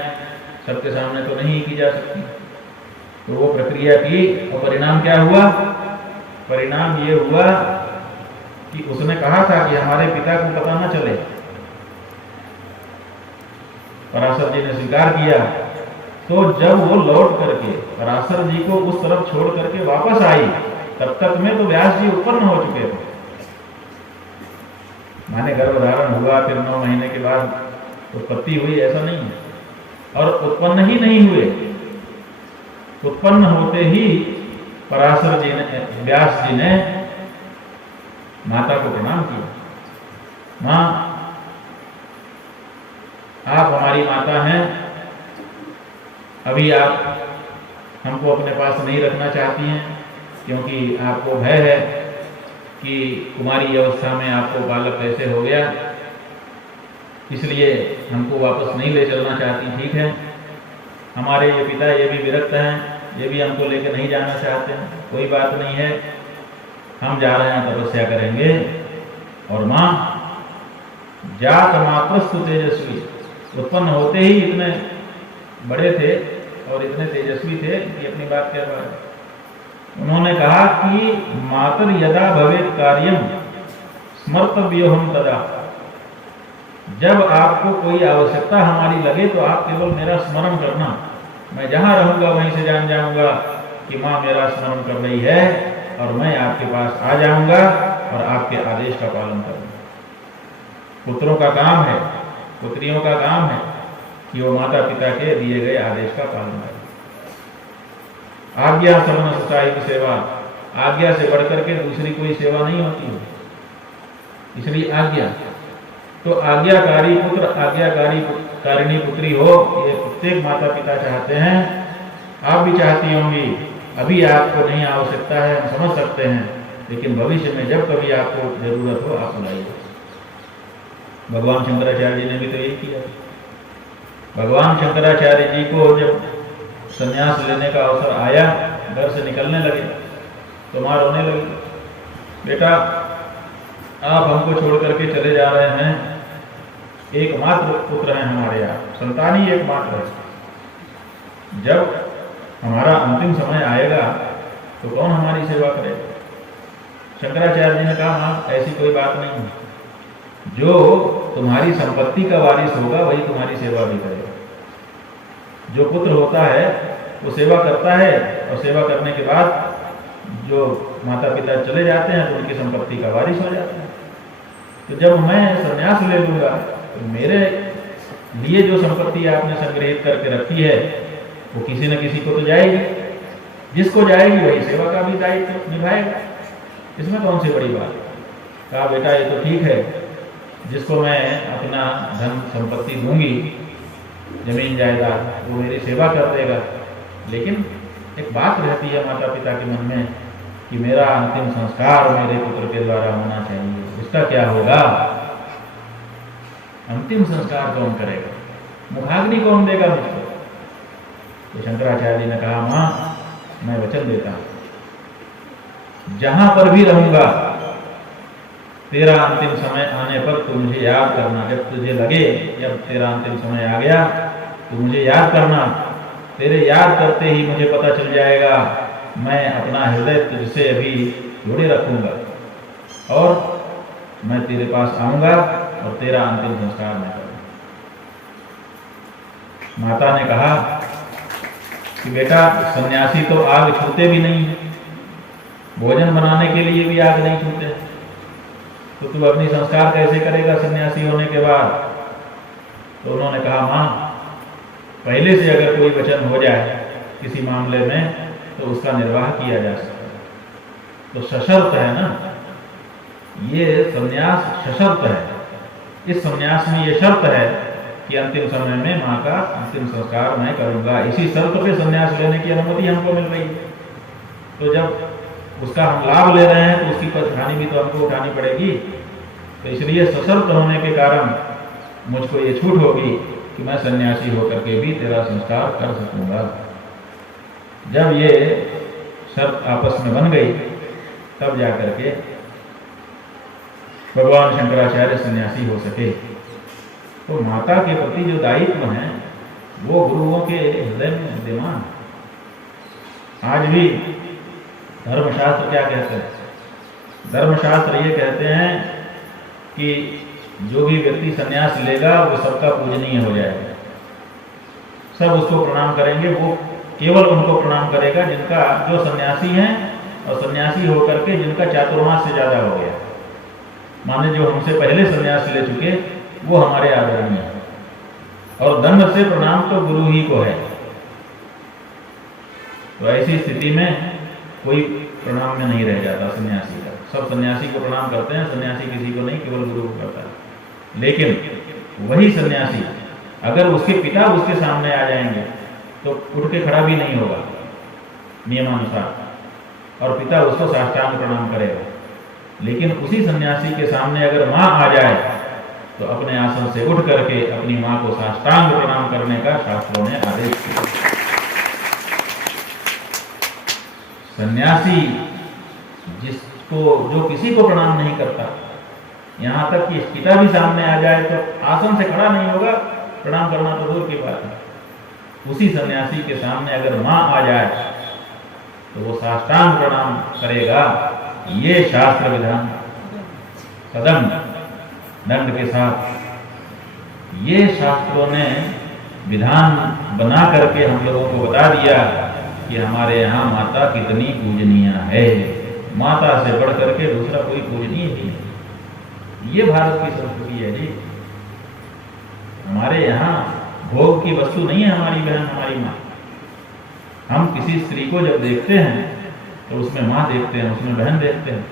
सबके सामने तो नहीं की जा सकती, तो वो प्रक्रिया की और परिणाम क्या हुआ? परिणाम ये हुआ कि उसने कहा था कि हमारे पिता को पता न चले। पराशर जी ने स्वीकार किया तो जब वो लौट करके पराशर जी को उस तरफ छोड़ करके वापस आई, तब तक में तो व्यास जी उत्पन्न हो चुके थे। माने गर्भधारण हुआ, फिर 9 महीने के बाद उत्पत्ति हुई, ऐसा नहीं है। और उत्पन्न ही नहीं हुए, उत्पन्न होते ही पराशर जी ने, व्यास जी ने माता को प्रणाम किया। माँ, आप हमारी माता हैं, अभी आप हमको अपने पास नहीं रखना चाहती हैं, क्योंकि आपको भय है कि कुमारी अवस्था में आपको बालक कैसे हो गया, इसलिए हमको वापस नहीं ले चलना चाहती। ठीक है, हमारे ये पिता ये भी विरक्त हैं, ये भी हमको लेकर नहीं जाना चाहते हैं, कोई बात नहीं है, हम जा रहे हैं, तपस्या करेंगे। और माँ, जात मात्रस्तु तेजस्वी, उत्पन्न होते ही इतने बड़े थे और इतने तेजस्वी थे कि अपनी बात कह रहा है। उन्होंने कहा कि मातर यदा भवेत कार्यम स्मर्तव्योहम तदा, जब आपको कोई आवश्यकता हमारी लगे तो आप केवल मेरा स्मरण करना, मैं जहां रहूंगा वहीं से जान जाऊंगा कि माँ मेरा स्मरण कर रही है, और मैं आपके पास आ जाऊंगा और आपके आदेश का पालन करूंगा। पुत्रों का काम है, पुत्रियों का काम है कि वो माता पिता के दिए गए आदेश का पालन करें। आज्ञा सर्वन सचाई सेवा, आज्ञा से बढ़कर के दूसरी कोई सेवा नहीं होती है, इसलिए आज्ञा। तो आज्ञाकारी पुत्र, आज्ञाकारिणी पुत्री हो, ये प्रत्येक माता पिता चाहते हैं, आप भी चाहती होंगी। अभी आपको नहीं आवश्यकता है, हम समझ सकते हैं, लेकिन भविष्य में जब कभी आपको जरूरत हो आप बुलाइए। भगवान शंकराचार्य जी ने भी तो यही किया। भगवान शंकराचार्य जी को जब संन्यास लेने का अवसर आया, घर से निकलने लगे तो माँ रोने लगी, बेटा आप हमको छोड़ करके चले जा रहे हैं, एकमात्र पुत्र हैं हमारे, आप संतान ही एकमात्र है, जब हमारा अंतिम समय आएगा तो कौन हमारी सेवा करेगा। शंकराचार्य जी ने कहा, माँ ऐसी कोई बात नहीं है, जो तुम्हारी संपत्ति का वारिस होगा वही तुम्हारी सेवा भी करेगा। जो पुत्र होता है वो सेवा करता है, और सेवा करने के बाद जो माता पिता चले जाते हैं तो उनकी संपत्ति का वारिस हो जाता है। तो जब मैं संन्यास ले लूंगा तो मेरे लिए जो संपत्ति आपने संग्रहित करके रखी है वो किसी न किसी को तो जाएगी, जिसको जाएगी वही सेवा का भी दायित्व निभाएगा, इसमें कौन सी बड़ी बात। कहा बेटा ये तो ठीक है, जिसको मैं अपना धन संपत्ति दूंगी, जमीन जायदाद, वो मेरी सेवा कर देगा, लेकिन एक बात रहती है माता पिता के मन में कि मेरा अंतिम संस्कार मेरे पुत्र के द्वारा होना चाहिए। उसका क्या होगा? अंतिम संस्कार कौन करेगा? मुखाग्नि कौन देगा मुझको? तो शंकराचार्य ने कहा, माँ मैं वचन देता हूं, जहां पर भी रहूंगा तेरा अंतिम समय आने पर तू मुझे याद करना। जब तुझे लगे जब तेरा अंतिम समय आ गया तो मुझे याद करना। तेरे याद करते ही मुझे पता चल जाएगा, मैं अपना हृदय तुझसे अभी जोड़े रखूंगा और मैं तेरे पास आऊंगा और तेरा अंतिम संस्कार मैं करूंगा। माता ने कहा कि बेटा सन्यासी तो आग छूते भी नहीं है, भोजन बनाने के लिए भी आग नहीं छूते, तो तू अपनी संस्कार कैसे करेगा सन्यासी होने के बाद? तो उन्होंने कहा, माँ पहले से अगर कोई वचन हो जाए किसी मामले में तो उसका निर्वाह किया जा सकता है। तो सशर्त है ना, ये संन्यास सशर्त है। इस संन्यास में ये शर्त है कि अंतिम समय में माँ का अंतिम संस्कार मैं करूंगा। इसी शर्त पे संन्यास लेने की अनुमति हमको मिल रही है। तो जब उसका हम लाभ ले रहे हैं तो उसकी परेशानी भी तो हमको उठानी पड़ेगी। तो इसलिए सशर्त होने के कारण मुझको ये छूट होगी कि मैं सन्यासी होकर के भी तेरा संस्कार कर सकूंगा। जब ये शर्त आपस में बन गई तब जाकर के भगवान शंकराचार्य सन्यासी हो सके। तो माता के प्रति जो दायित्व है वो गुरुओं के हृदय में विद्यमान। आज भी धर्मशास्त्र क्या कहते हैं? धर्मशास्त्र ये कहते हैं कि जो भी व्यक्ति संन्यास लेगा वो सबका पूजनीय हो जाएगा, सब उसको प्रणाम करेंगे। वो केवल उनको प्रणाम करेगा जिनका, जो सन्यासी हैं और सन्यासी होकर के जिनका चातुर्मास से ज़्यादा हो गया, माने जो हमसे पहले सन्यास ले चुके, वो हमारे आदरणीय हैं। और दंड से प्रणाम तो गुरु ही को है। तो ऐसी स्थिति में कोई प्रणाम में नहीं रह जाता सन्यासी का। सब सन्यासी को प्रणाम करते हैं, सन्यासी किसी को नहीं, केवल गुरु को करता है। लेकिन वही सन्यासी अगर उसके पिता उसके सामने आ जाएंगे तो उठ के खड़ा भी नहीं होगा नियमानुसार, और पिता उसको साष्टांग प्रणाम करेगा। लेकिन उसी सन्यासी के सामने अगर माँ आ जाए तो अपने आसन से उठ करके अपनी माँ को साष्टांग प्रणाम करने का शास्त्रों ने आदेश किया। सन्यासी जिसको, जो किसी को प्रणाम नहीं करता, यहाँ तक कि पिता भी सामने आ जाए तो आसन से खड़ा नहीं होगा, प्रणाम करना तो दूर की बात है। उसी सन्यासी के सामने अगर माँ आ जाए तो वो साष्टांग प्रणाम करेगा। ये शास्त्र विधान कदम दंड के साथ ये शास्त्रों ने विधान बना करके हम लोगों को बता दिया कि हमारे यहाँ माता कितनी पूजनीय है। माता से बढ़ करके दूसरा कोई पूजनीय ही नहीं। ये भारत की संस्कृति है जी। हमारे यहाँ भोग की वस्तु नहीं है हमारी बहन, हमारी माँ। हम किसी स्त्री को जब देखते हैं तो उसमें माँ देखते हैं, उसमें बहन देखते हैं,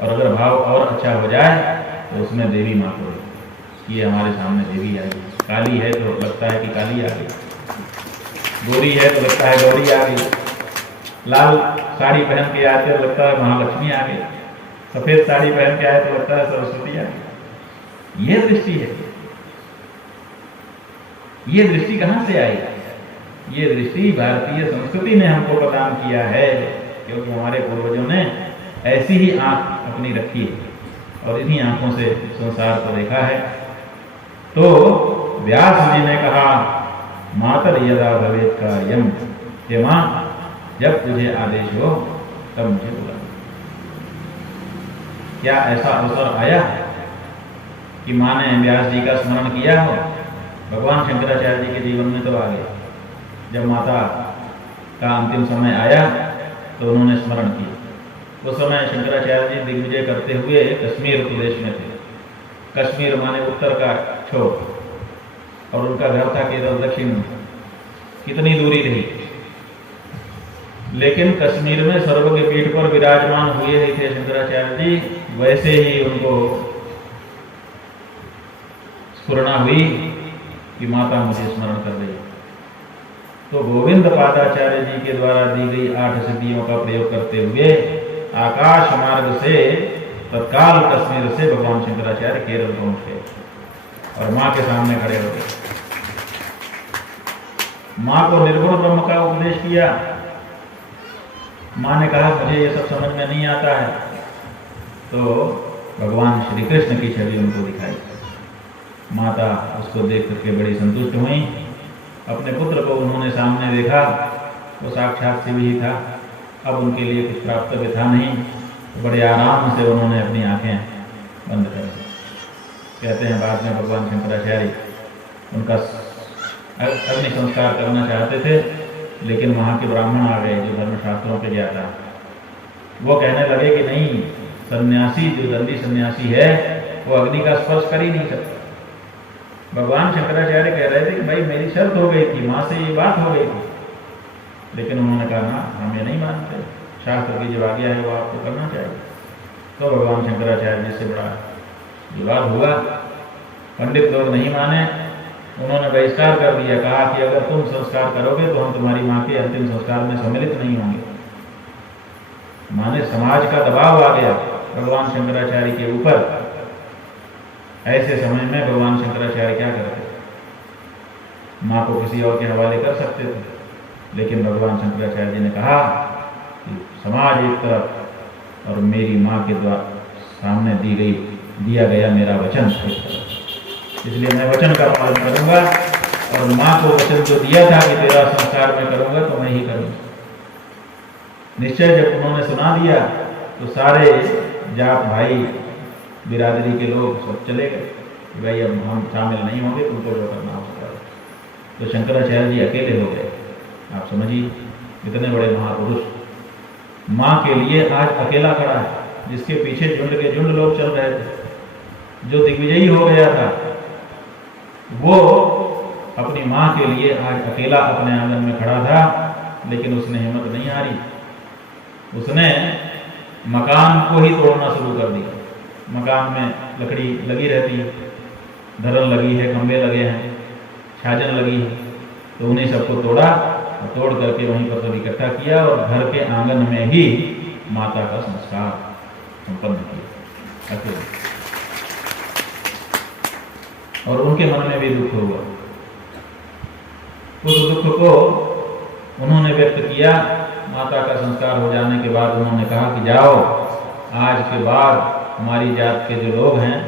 और अगर भाव और अच्छा हो जाए तो उसमें देवी माँ को देखते हैं। ये हमारे सामने देवी आई। काली है तो लगता है कि काली आ गई, गोरी है तो लगता है गौरी आ गई, लाल साड़ी पहन के आते तो लगता है महालक्ष्मी आ गई, सफेद साड़ी पहन के आए तो लगता है सरस्वती आ गई। ये दृष्टि है। ये दृष्टि कहाँ से आई? ये दृष्टि भारतीय संस्कृति ने हमको प्रदान किया है, क्योंकि हमारे पूर्वजों ने ऐसी ही आंख अपनी रखी है और इन्हीं आंखों से संसार को देखा है। तो व्यास जी ने कहा, मातर यदा भवेत कार्यम, हे मां जब तुझे आदेश हो तब मुझे बुला। क्या ऐसा अवसर आया कि मां ने व्यास जी का स्मरण किया हो? भगवान शंकराचार्य जी के जीवन में तो आ गया। जब माता का अंतिम समय आया तो उन्होंने स्मरण किया। उस समय शंकराचार्य जी दिग्विजय करते हुए कश्मीर प्रदेश में थे। कश्मीर माने उत्तर का छोर, और उनका घर था केरल दक्षिण में। कितनी दूरी रही, लेकिन कश्मीर में सर्वज्ञ पीठ पर विराजमान हुए ही थे शंकराचार्य जी। वैसे ही उनको स्फुरणा हुई कि माता मुझे स्मरण कर रही। तो गोविंद पादाचार्य जी के द्वारा दी गई 8 सिद्धियों का प्रयोग करते हुए आकाश मार्ग से तत्काल कश्मीर से भगवान शंकराचार्य केरल पहुंच गए और मां के सामने खड़े हो गए। मां को निर्गुण ब्रह्म का उपदेश किया। मां ने कहा मुझे ये सब समझ में नहीं आता है, तो भगवान श्री कृष्ण की छवि उनको दिखाई। माता उसको देख करके बड़ी संतुष्ट हुई। अपने पुत्र को उन्होंने सामने देखा, वो साक्षात शिव ही था। अब उनके लिए कुछ प्राप्तव्य था नहीं, तो बड़े आराम से उन्होंने अपनी आंखें बंद कर दी। कहते हैं बाद में भगवान शंकराचार्य उनका अग्नि संस्कार करना चाहते थे, लेकिन वहाँ के ब्राह्मण आ गए जो धर्मशास्त्रों के ज्ञाता। वो कहने लगे कि नहीं, सन्यासी जो दंडी सन्यासी है वो अग्नि का स्पर्श कर ही नहीं सकता। भगवान शंकराचार्य कह रहे थे कि भाई मेरी शर्त हो गई थी, माँ से ये बात हो गई थी, लेकिन उन्होंने कहा ना, हम ये नहीं मानते, शास्त्र की जो आज्ञा है वो आपको करना चाहिए। तो भगवान शंकराचार्य जी से बड़ा विवाद हुआ। पंडित लोग नहीं माने, उन्होंने बहिष्कार कर दिया। कहा कि अगर तुम संस्कार करोगे तो हम तुम्हारी माँ के अंतिम संस्कार में सम्मिलित नहीं होंगे। माने समाज का दबाव आ गया भगवान शंकराचार्य के ऊपर। ऐसे समय में भगवान शंकराचार्य क्या करते? माँ को किसी और के हवाले कर सकते थे, लेकिन भगवान शंकराचार्य जी ने कहा कि समाज एक तरफ और मेरी माँ के द्वारा सामने दिया गया मेरा वचन, इसलिए मैं वचन का पालन करूंगा, और माँ को वचन जो दिया था कि तेरा संस्कार मैं करूंगा तो मैं ही करूंगा। निश्चय जब उन्होंने सुना दिया तो सारे जात भाई बिरादरी के लोग सब चले गए कि भाई अब हम शामिल नहीं होंगे, तुमको जो करना हो सकता है। तो शंकराचार्य जी अकेले हो गए। आप समझिए, इतने बड़े महापुरुष माँ के लिए आज अकेला खड़ा है, जिसके पीछे झुंड के झुंड लोग चल रहे थे। जो दिग्विजयी हो गया था वो अपनी माँ के लिए आज अकेला अपने आंगन में खड़ा था, लेकिन उसने हिम्मत नहीं हारी। उसने मकान को ही तोड़ना शुरू कर दिया। मकान में लकड़ी लगी रहती है, धरन लगी है, खंभे लगे हैं, छाजन लगी है, तो उन्हें सबको तोड़ा और तोड़ करके वहीं पर सब इकट्ठा किया और घर के आंगन में ही माता का संस्कार संपन्न किया अकेले। और उनके मन में भी दुख हुआ। उस दुख को उन्होंने व्यक्त किया। माता का संस्कार हो जाने के बाद उन्होंने कहा कि जाओ, आज के बाद हमारी जात के जो लोग हैं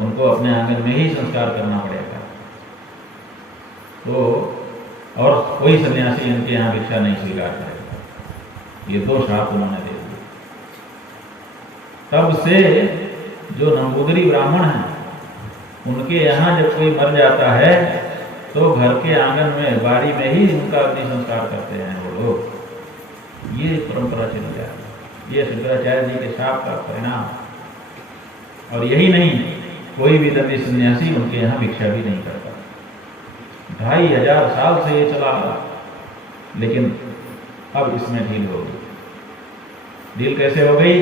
उनको अपने आंगन में ही संस्कार करना पड़ेगा। तो और कोई सन्यासी इनके यहाँ भिक्षा नहीं स्वीकार करेगा। ये 2 शाप उन्होंने दे दिए। तब से जो नंबूदरी ब्राह्मण हैं उनके यहाँ जब कोई मर जाता है तो घर के आंगन में, बाड़ी में ही उनका अग्नि संस्कार करते हैं वो लोग। ये परंपरा चल जाए। ये शंकराचार्य जी के शाप का परिणाम। और यही नहीं, कोई भी दंडी सन्यासी उनके यहाँ भिक्षा भी नहीं करता। 2500 साल से ये चला रहा, लेकिन अब इसमें ढील हो गई। ढील कैसे हो गई?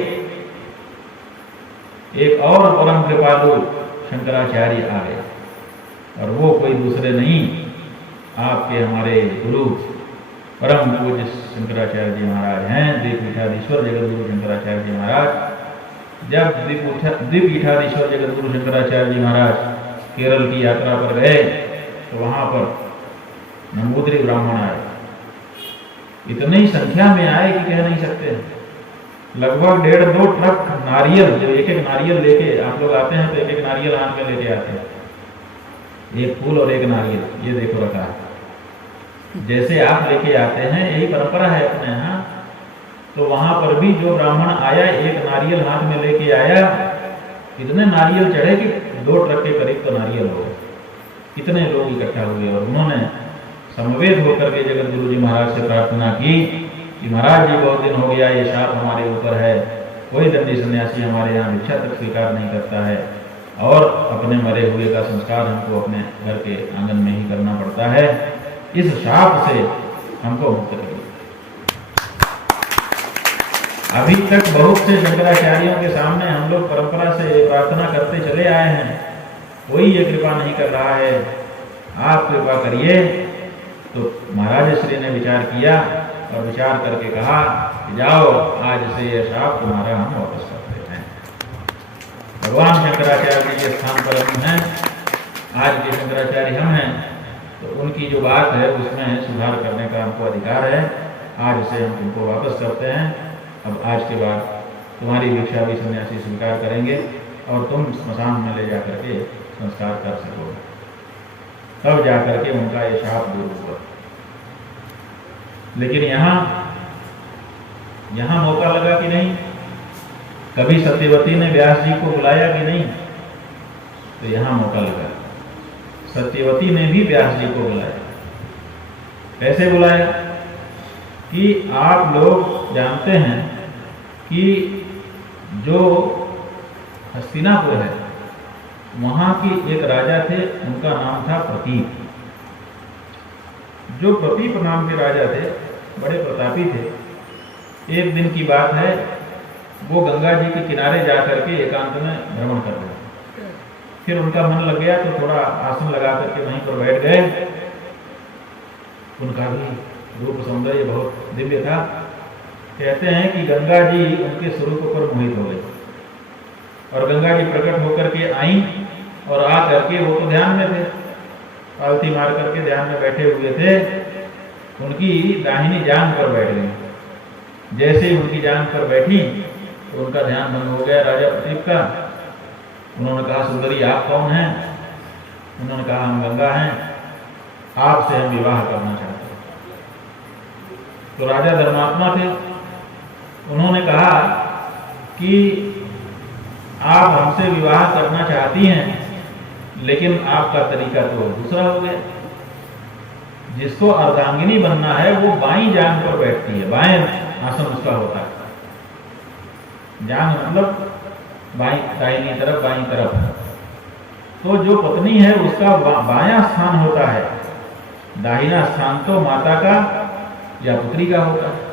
एक और परम कृपालु शंकराचार्य आ गए, और वो कोई दूसरे नहीं, आपके हमारे गुरु परम पूज्य शंकराचार्य जी महाराज हैं। द्विपीठाधीश्वर जगतगुरु शंकराचार्य जी महाराज। जब द्विपीठाधीश्वर जगतगुरु शंकराचार्य जी महाराज केरल की यात्रा पर गए तो वहां पर नंबूदरी ब्राह्मण आए। इतनी संख्या में आए कि कह नहीं सकते। लगभग 1.5-2 ट्रक नारियल, जो एक नारियल लेके आप लोग आते हैं तो एक नारियल हाथ में लेके आते हैं, एक फूल और एक नारियल, ये देखो रखा है। जैसे आप लेके आते हैं, यही परंपरा है अपने यहाँ। तो वहां पर भी जो ब्राह्मण आया, एक नारियल हाथ में लेके आया। इतने नारियल चढ़े कि 2 ट्रक के करीब तो नारियल हो गए। कितने लोग इकट्ठा हुए और उन्होंने समवेत होकर के जगत गुरु जी महाराज से प्रार्थना की कि महाराज जी, बहुत दिन हो गया, ये शाप हमारे ऊपर है। कोई दंडी सन्यासी हमारे यहाँ भिक्षा तक स्वीकार नहीं करता है, और अपने मरे हुए का संस्कार हमको अपने घर के आंगन में ही करना पड़ता है। इस शाप से हमको मुक्त करिए। अभी तक बहुत से शंकराचार्यों के सामने हम लोग परंपरा से प्रार्थना करते चले आए हैं, कोई ये कृपा नहीं कर रहा है। आप कृपा करिए। तो महाराज श्री ने विचार किया और विचार करके कहा कि जाओ, आज से यह शाप तुम्हारा हम वापस करते हैं। भगवान शंकराचार्य जी के स्थान पर हम हैं, आज के शंकराचार्य हम हैं, तो उनकी जो बात है उसमें सुधार करने का हमको अधिकार है। आज से हम तुमको वापस करते हैं। अब आज के बाद तुम्हारी भिक्षा भी सन्यासी स्वीकार करेंगे और तुम स्मशान में ले जाकर के संस्कार कर सकोगे। तब जाकर के उनका ये शाप दूर हुआ। लेकिन यहाँ मौका लगा कि नहीं? कभी सत्यवती ने व्यास जी को बुलाया कि नहीं? तो यहाँ मौका लगा। सत्यवती ने भी व्यास जी को बुलाया। कैसे बुलाया? कि आप लोग जानते हैं कि जो हस्तिनापुर है, वहां की एक राजा थे, उनका नाम था प्रतीप। जो प्रतीप नाम के राजा थे, बड़े प्रतापी थे। एक दिन की बात है, वो गंगा जी के किनारे जाकर के एकांत में भ्रमण कर रहे। फिर उनका मन लग गया तो थोड़ा आसन लगा करके वहीं पर बैठ गए। उनका भी रूप सौंदर्य बहुत दिव्य था। कहते हैं कि गंगा जी उनके स्वरूप पर मोहित हो गई, और गंगा जी प्रकट होकर के आई और आ करके, वो तो ध्यान में थे, पालथी मार करके ध्यान में बैठे हुए थे। उनकी दाहिनी जांघ पर बैठ गई। जैसे ही उनकी जांघ पर बैठी तो उनका ध्यान भंग हो गया राजा प्रतीप का। उन्होंने कहा, सुंदरी आप कौन हैं? उन्होंने कहा, हम गंगा हैं, आपसे हम विवाह करना चाहते हैं। तो राजा धर्मात्मा थे। उन्होंने कहा कि आप हमसे विवाह करना चाहती हैं, लेकिन आपका तरीका तो दूसरा हो गया। जिसको अर्धांगिनी बनना है वो बाईं जांघ पर बैठती है, बाएं आसन उसका होता है। जांघ मतलब बाईं, दाहिनी तरफ, बाईं तरफ। तो जो पत्नी है उसका बायां स्थान होता है, दाहिना स्थान तो माता का या पुत्री का होता है।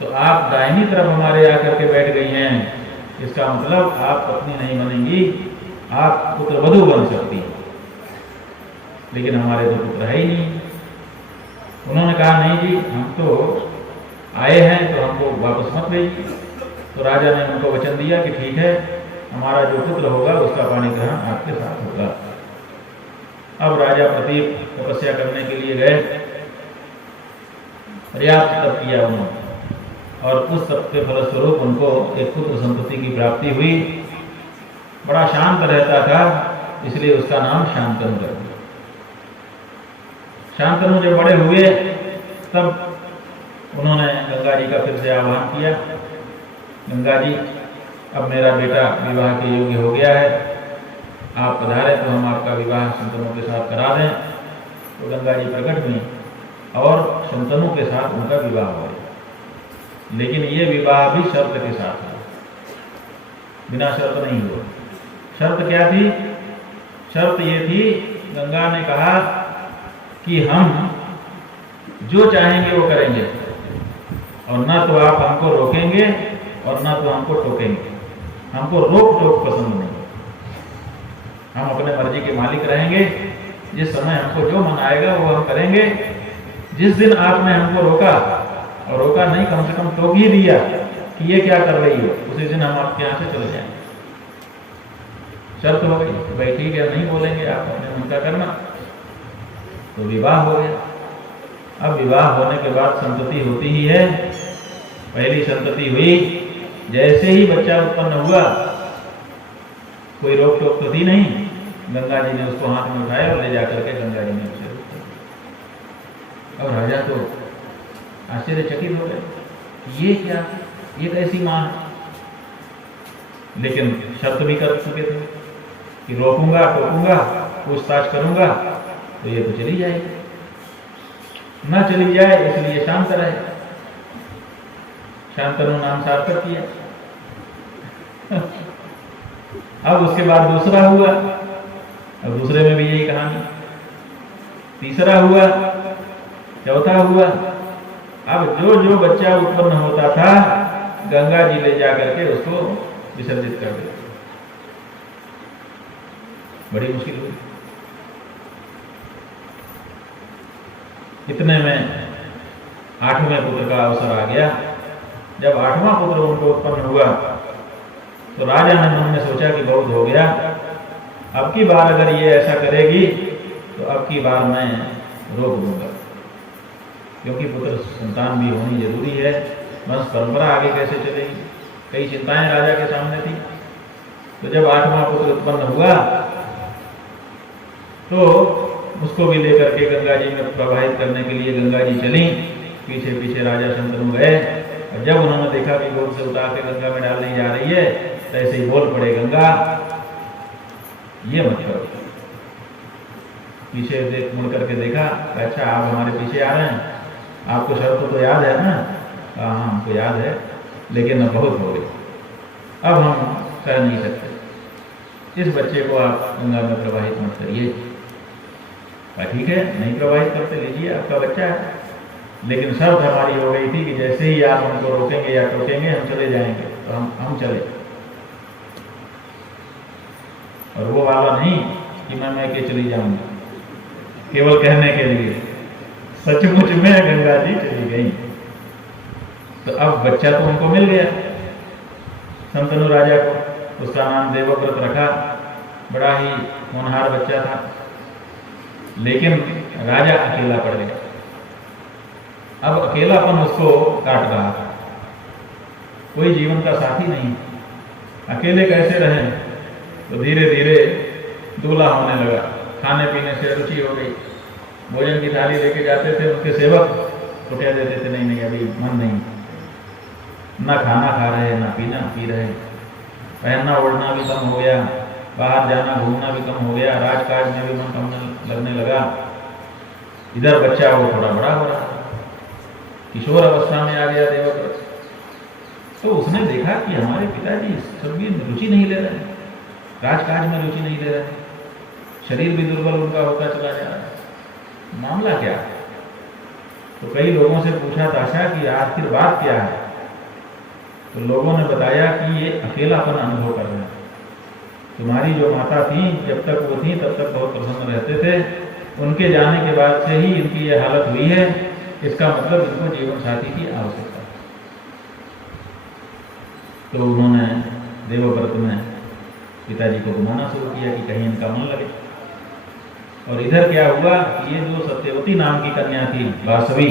तो आप दाहिनी तरफ हमारे आकर के बैठ गई हैं, इसका मतलब आप पत्नी नहीं बनेंगी, आप पुत्रवधू बन सकती हैं। लेकिन हमारे तो पुत्र है ही नहीं। उन्होंने कहा नहीं जी, हम तो आए हैं तो हमको वापस मत भेजिए। तो राजा ने उनको वचन दिया कि ठीक है, हमारा जो पुत्र होगा उसका पाणी ग्रहण आपके साथ होगा। अब राजा प्रतीप तपस्या करने के लिए गए, पर्याप्त तप किया उन्होंने, और उस तप के फलस्वरूप उनको एक पुत्र संतति की प्राप्ति हुई। बड़ा शांत रहता था, इसलिए उसका नाम शांतनु रख दिया। शांतनु जब बड़े हुए तब उन्होंने गंगा जी का फिर से आह्वान किया, गंगा जी अब मेरा बेटा विवाह के योग्य हो गया है, आप पधारे तो हम आपका विवाह शंतनु के साथ करा दें। तो गंगा जी प्रकट हुई और शंतनु के साथ उनका विवाह हो गया। लेकिन ये विवाह भी शर्त के साथ हुआ, बिना शर्त नहीं हुआ। शर्त क्या थी? शर्त ये थी, गंगा ने कहा कि हम जो चाहेंगे वो करेंगे, और ना तो आप हमको रोकेंगे और ना तो हमको टोकेंगे। हमको रोक टोक पसंद नहीं, हम अपने मर्जी के मालिक रहेंगे। जिस समय हमको जो मन आएगा वो हम करेंगे। जिस दिन आपने हमको रोका, और रोका नहीं, कम से कम टोक ही दिया कि ये क्या कर रही हो, उसी दिन हम आपके यहाँ से चले जाएंगे। शर्त हो गई, भाई ठीक है, नहीं बोलेंगे, आप अपने मन का करना। तो विवाह हो गया। अब विवाह होने के बाद संतति होती ही है। पहली संतति हुई, जैसे ही बच्चा उत्पन्न हुआ, कोई रोक टोक तो थी नहीं, गंगा जी ने उसको हाथ में उठाया और ले जाकर के गंगा जी ने उसे रोक दिया। अब राजा तो आश्चर्यचकित हो गए, ये क्या, ये कैसी मां? लेकिन शर्त भी कर चुके थे कि रोकूंगा, टोकूंगा, पूछताछ करूंगा तो ये तो चली जाएगी, ना चली जाए इसलिए शांत रहे। शांतनु नाम सार्थक किया। अब उसके बाद दूसरा हुआ, अब दूसरे में भी यही कहानी, तीसरा हुआ, चौथा हुआ। अब जो जो बच्चा उत्पन्न होता था, गंगा जी ले जाकर के उसको विसर्जित कर देते। बड़ी मुश्किल हुई। इतने में 8वें पुत्र का अवसर आ गया। जब 8वां पुत्र उनको उत्पन्न हुआ तो राजा ने मन में सोचा कि बहुत हो गया, अब की बार अगर ये ऐसा करेगी तो अब की बार मैं रोक दूंगा, क्योंकि पुत्र संतान भी होनी जरूरी है, वंश परंपरा आगे कैसे चलेगी। कई चिंताएं राजा के सामने थी। तो जब 8वां पुत्र उत्पन्न हुआ तो उसको भी लेकर के गंगा जी में प्रवाहित करने के लिए गंगा जी चली। पीछे पीछे राजा शंतनु गए, और जब उन्होंने देखा कि गोद से उतार के गंगा में डालने जा रही है, तो ऐसे ही बोल पड़े, गंगा ये मत करो। पीछे देख, मुड़ करके देखा, अच्छा आप हमारे पीछे आ रहे हैं, आपको शर्त तो याद है ना? हाँ हमको याद है, लेकिन अब बहुत हो गई, अब हम कर नहीं सकते, इस बच्चे को आप गंगा में प्रवाहित मत करिए। ठीक है, नहीं प्रवाहित करते, लीजिए आपका बच्चा है, लेकिन शर्त हमारी हो गई थी कि जैसे ही आप हमको रोकेंगे या टोकेंगे हम चले जाएंगे। तो हम चले, और वो वाला नहीं कि मैं के चली जाऊंगी केवल कहने के लिए, सचमुच में गंगा जी चली गई। तो अब बच्चा तो उनको मिल गया, शंतनु राजा को, उसका नाम देवव्रत रखा। बड़ा ही होनहार बच्चा था, लेकिन राजा अकेला पड़ गया। अब अकेलापन उसको काट रहा था, कोई जीवन का साथी नहीं, अकेले कैसे रहें? तो धीरे धीरे दूल्हा होने लगा, खाने पीने से रुचि हो गई, भोजन की थाली लेके जाते थे, उनके सेवक तो कह देते थे नहीं नहीं अभी मन नहीं, ना खाना खा रहे ना पीना पी रहे, पहनना ओढ़ना भी कम हो गया, बाहर जाना घूमना भी कम हो गया, राजकाज में भी मन कम लगने लगा। इधर बच्चा वो थोड़ा बड़ा हो रहा, किशोर अवस्था में आ गया देवव्रत। तो उसने देखा कि हमारे पिताजी सब भी रुचि नहीं ले रहे हैं, राजकाज में रुचि नहीं ले रहे हैं, शरीर भी दुर्बल उनका होता चला जा रहा है, मामला क्या है? तो कई लोगों से पूछा ताशा कि आखिर बात क्या है? तो लोगों ने बताया कि ये अकेलापन अनुभव कर रहे हैं। तुम्हारी जो माता थी, जब तक वो थी तब तक बहुत प्रसन्न रहते थे, उनके जाने के बाद से ही इनकी ये हालत हुई है, इसका मतलब इनको जीवन साथी की आवश्यकता। तो उन्होंने देवव्रत में पिताजी को घुमाना शुरू किया कि कहीं इनका मन लगे। और इधर क्या हुआ कि ये जो सत्यवती नाम की कन्या थी वासवी,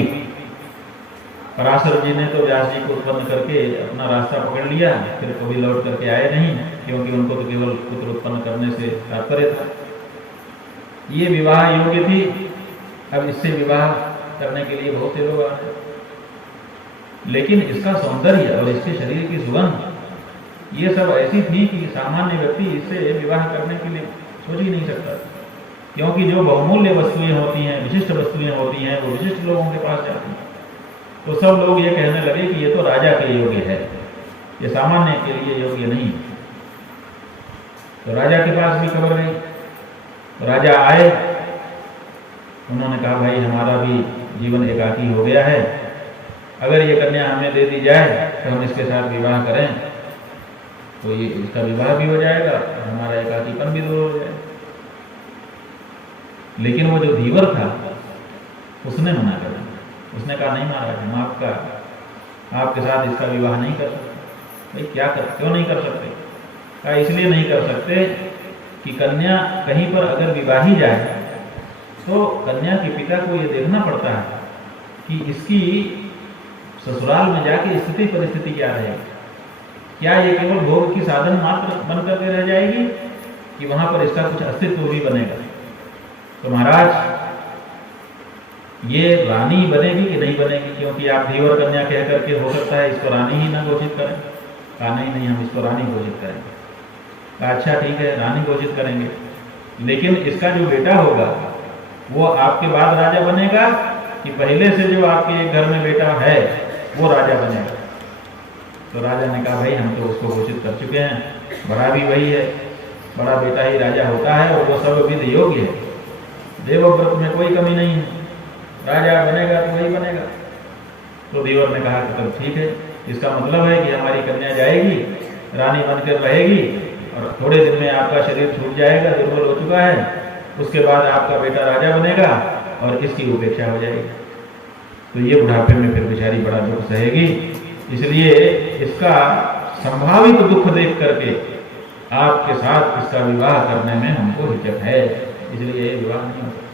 पराशर जी ने तो व्यास जी को उत्पन्न करके अपना रास्ता पकड़ लिया, फिर कभी लौट करके आए नहीं, क्योंकि उनको तो केवल पुत्र उत्पन्न करने से तात्पर्य था। ये विवाह योग्य थी, अब इससे विवाह करने के लिए बहुत से लोग आ रहे, लेकिन इसका सौंदर्य और इसके शरीर की सुगंध ये सब ऐसी थी कि सामान्य व्यक्ति इससे विवाह करने के लिए सोच ही नहीं सकता, क्योंकि जो बहुमूल्य वस्तुएं होती हैं, विशिष्ट वस्तुएं होती हैं, वो विशिष्ट लोगों के पास जाती हैं। तो सब लोग ये कहने लगे कि ये तो राजा के योग्य है, ये सामान्य के लिए योग्य नहीं। तो राजा के पास भी खबर गई, तो राजा आए, उन्होंने कहा भाई हमारा भी जीवन एकाकी हो गया है, अगर ये कन्या हमें दे दी जाए तो हम इसके साथ विवाह करें, तो ये इसका विवाह भी हो जाएगा और हमारा एकाकीपन भी दूर हो जाएगा। लेकिन वो जो धीवर था उसने मना कर दिया, उसने कहा नहीं महाराज, हम आपके साथ इसका विवाह नहीं कर सकते। भाई क्यों नहीं कर सकते? कहा इसलिए नहीं कर सकते कि कन्या कहीं पर अगर विवाही जाए तो कन्या के पिता को ये देखना पड़ता है कि इसकी ससुराल में जाके स्थिति परिस्थिति क्या रहेगी, क्या ये केवल भोग की साधन मात्र बन करके रह जाएगी कि वहां पर इसका कुछ अस्तित्व भी बनेगा। तो महाराज ये रानी बनेगी कि नहीं बनेगी, क्योंकि आप धीवर कन्या कह करके हो सकता है इसको रानी ही ना घोषित करें। कहा नहीं हम इसको रानी घोषित करेंगे। कहा अच्छा ठीक है, रानी घोषित करेंगे, लेकिन इसका जो बेटा होगा वो आपके बाद राजा बनेगा कि पहले से जो आपके एक घर में बेटा है वो राजा बनेगा? तो राजा ने कहा भाई हम तो उसको घोषित कर चुके हैं, बड़ा भी वही है, बड़ा बेटा ही राजा होता है और वो सब विधि योग्य है, देवव्रत में कोई कमी नहीं है, राजा बनेगा तो वही बनेगा। तो देवर ने कहा कि तब ठीक है, इसका मतलब है कि हमारी कन्या जाएगी, रानी बनकर रहेगी और थोड़े दिन में आपका शरीर छूट जाएगा, दुर्बल हो चुका है, उसके बाद आपका बेटा राजा बनेगा और इसकी उपेक्षा हो जाएगी। तो ये बुढ़ापे में फिर बेचारी बड़ा दुख सहेगी, इसलिए इसका संभावित दुख देख करके आपके साथ इसका विवाह करने में हमको हिचक है, इसलिए ये विवाह नहीं हो सकता।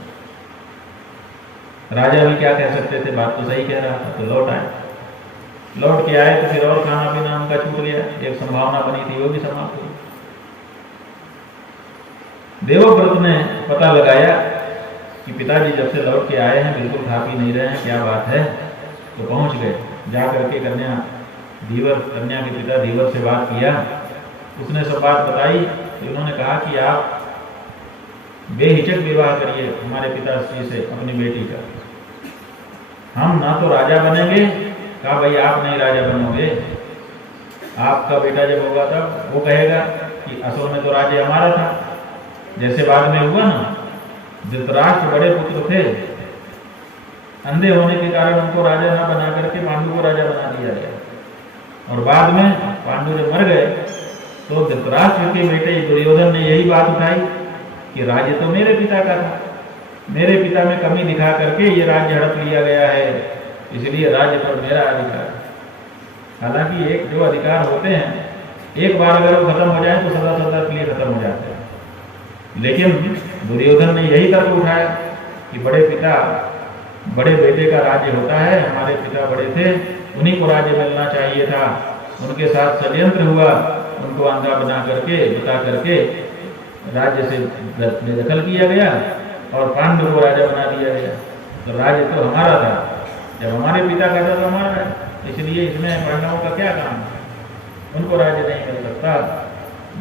राजा भी क्या कह सकते थे, बात तो सही कह रहा था। तो लौट आए, लौट के आए तो फिर और खाना पीना उनका छूट गया, एक संभावना बनी थी वो भी समाप्त हुई। देवव्रत ने पता लगाया कि पिताजी जब से लौट के आए हैं बिल्कुल खा पी नहीं रहे हैं, क्या बात है। तो पहुंच गए, जा करके कन्या के पिता धीवर से बात किया, उसने सब बात बताई। तो उन्होंने कहा कि आप बेहिचक विवाह करिए हमारे पिताश्री से अपनी बेटी का, हम ना तो राजा बनेंगे। कहा भाई आप नहीं राजा बनोगे, आपका बेटा जब होगा तब वो कहेगा कि असल में तो राज्य हमारा था, जैसे बाद में हुआ ना, धृतराष्ट्र बड़े पुत्र थे, अंधे होने के कारण उनको राजा ना बना करके पांडु को राजा बना दिया गया, और बाद में पांडु जब मर गए तो धृतराष्ट्र के बेटे दुर्योधन ने यही बात उठाई कि राज्य तो मेरे पिता का था, मेरे पिता में कमी दिखा करके ये राज्य हड़प लिया गया है, इसलिए राज्य पर मेरा अधिकार। हालांकि एक जो अधिकार होते हैं एक बार अगर वो खत्म हो जाए तो सदा सदा के लिए खत्म हो जाते हैं, लेकिन दुर्योधन ने यही तर्क उठाया कि बड़े बेटे का राज्य होता है, हमारे पिता बड़े थे, उन्हीं को राज्य मिलना चाहिए था। उनके साथ षड्यंत्र हुआ, उनको अंधा बना करके बता करके राज्य से बेदखल किया गया और पांडु को राजा बना दिया गया। तो राज्य तो हमारा था, जब हमारे पिता का था तो हमारा है, इसलिए इसमें पांडवों का क्या काम है, उनको राज्य नहीं मिल सकता।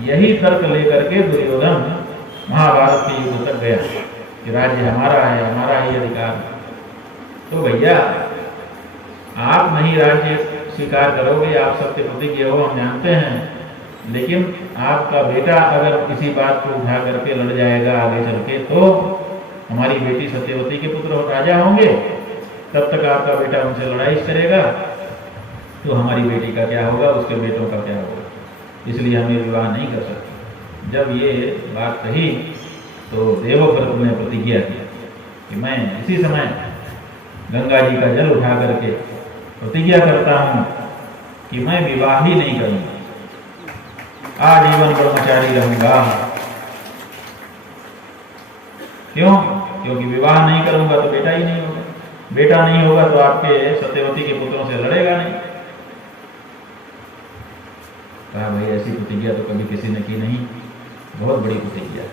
यही तर्क लेकर के दुर्योधन महाभारत के युद्ध तक गया कि राज्य हमारा है, हमारा ही अधिकार। तो भैया आप नहीं राज्य स्वीकार करोगे, आप सत्य प्रतिज्ञ हो, हम जानते हैं, लेकिन आपका बेटा अगर किसी बात को उठा करके लड़ जाएगा आगे चल के, तो हमारी बेटी सत्यवती के पुत्र राजा होंगे, तब तक आपका बेटा उनसे लड़ाई करेगा, तो हमारी बेटी का क्या होगा, उसके बेटों का क्या होगा, इसलिए हम ये विवाह नहीं कर सकते। जब ये बात कही तो देवव्रत ने प्रतिज्ञा की कि मैं इसी समय गंगा जी का जल उठा करके प्रतिज्ञा करता हूं कि मैं विवाह ही नहीं करूंगा, आजीवन ब्रह्मचारी रहूंगा। क्यों? क्योंकि विवाह नहीं करूंगा तो बेटा ही नहीं होगा, बेटा नहीं होगा तो आपके सत्यवती के पुत्रों से लड़ेगा नहीं। कहा भाई ऐसी प्रतिज्ञा तो कभी किसी ने की नहीं, बहुत बड़ी प्रतिज्ञा है,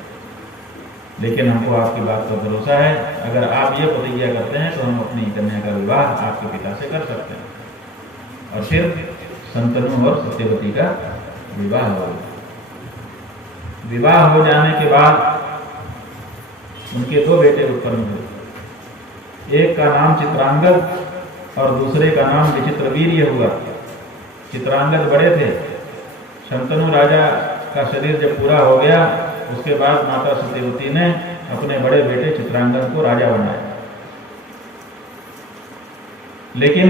लेकिन हमको आपकी बात पर भरोसा है, अगर आप ये प्रतिज्ञा करते हैं तो हम अपनी कन्या का विवाह आपके पिता से कर सकते हैं, और फिर शंतनु और सत्यवती का विवाह हो। विवाह हो जाने के बाद उनके दो बेटे उत्पन्न हुए, एक का नाम चित्रांगद और दूसरे का नाम विचित्रवीर्य हुआ। चित्रांगद बड़े थे, शंतनु राजा का शरीर जब पूरा हो गया, उसके बाद माता सत्यवती ने अपने बड़े बेटे चित्रांगद को राजा बनाया। लेकिन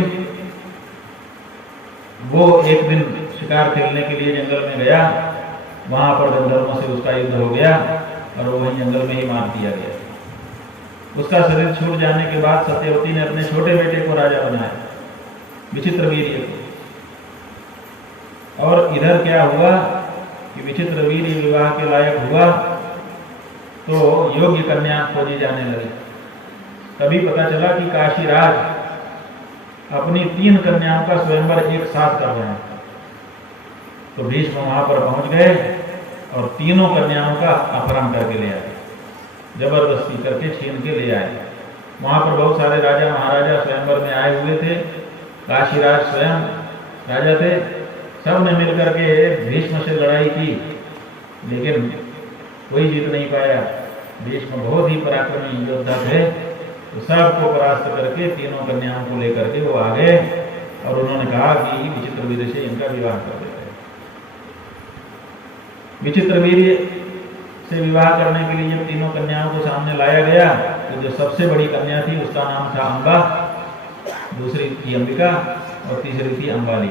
वो एक दिन शिकार खेलने के लिए जंगल में गया, वहां पर गंधर्वों से उसका युद्ध हो गया और वो वहीं जंगल में ही मार दिया गया। उसका शरीर छूट जाने के बाद सत्यवती ने अपने छोटे बेटे को राजा बनाया, विचित्रवीर्य को। और इधर क्या हुआ कि विचित्रवीर्य विवाह के लायक हुआ तो योग्य कन्या खोजी जाने लगी। तभी पता चला कि काशीराज अपनी 3 कन्याओं का स्वयंवर एक साथ कर रहे हैं। तो भीष्म वहां पर पहुंच गए और तीनों कन्याओं का अपहरण करके ले आए, जबरदस्ती करके छीन के ले आए। वहां पर बहुत सारे राजा महाराजा स्वयंवर में आए हुए थे, काशीराज स्वयं राजा थे, सब ने मिलकर के भीष्म से लड़ाई की, लेकिन कोई जीत नहीं पाया। भीष्म बहुत ही पराक्रमी योद्धा थे, तो सबको परास्त करके तीनों कन्याओं को लेकर के वो आ गए और उन्होंने कहा कि विचित्रवीर्य से इनका विवाह कर देते हैं। विचित्रवीर्य से विवाह करने के लिए जब तीनों कन्याओं को सामने लाया गया, तो जो सबसे बड़ी कन्या थी उसका नाम था अंबा, दूसरी थी अंबिका और तीसरी थी अंबाली।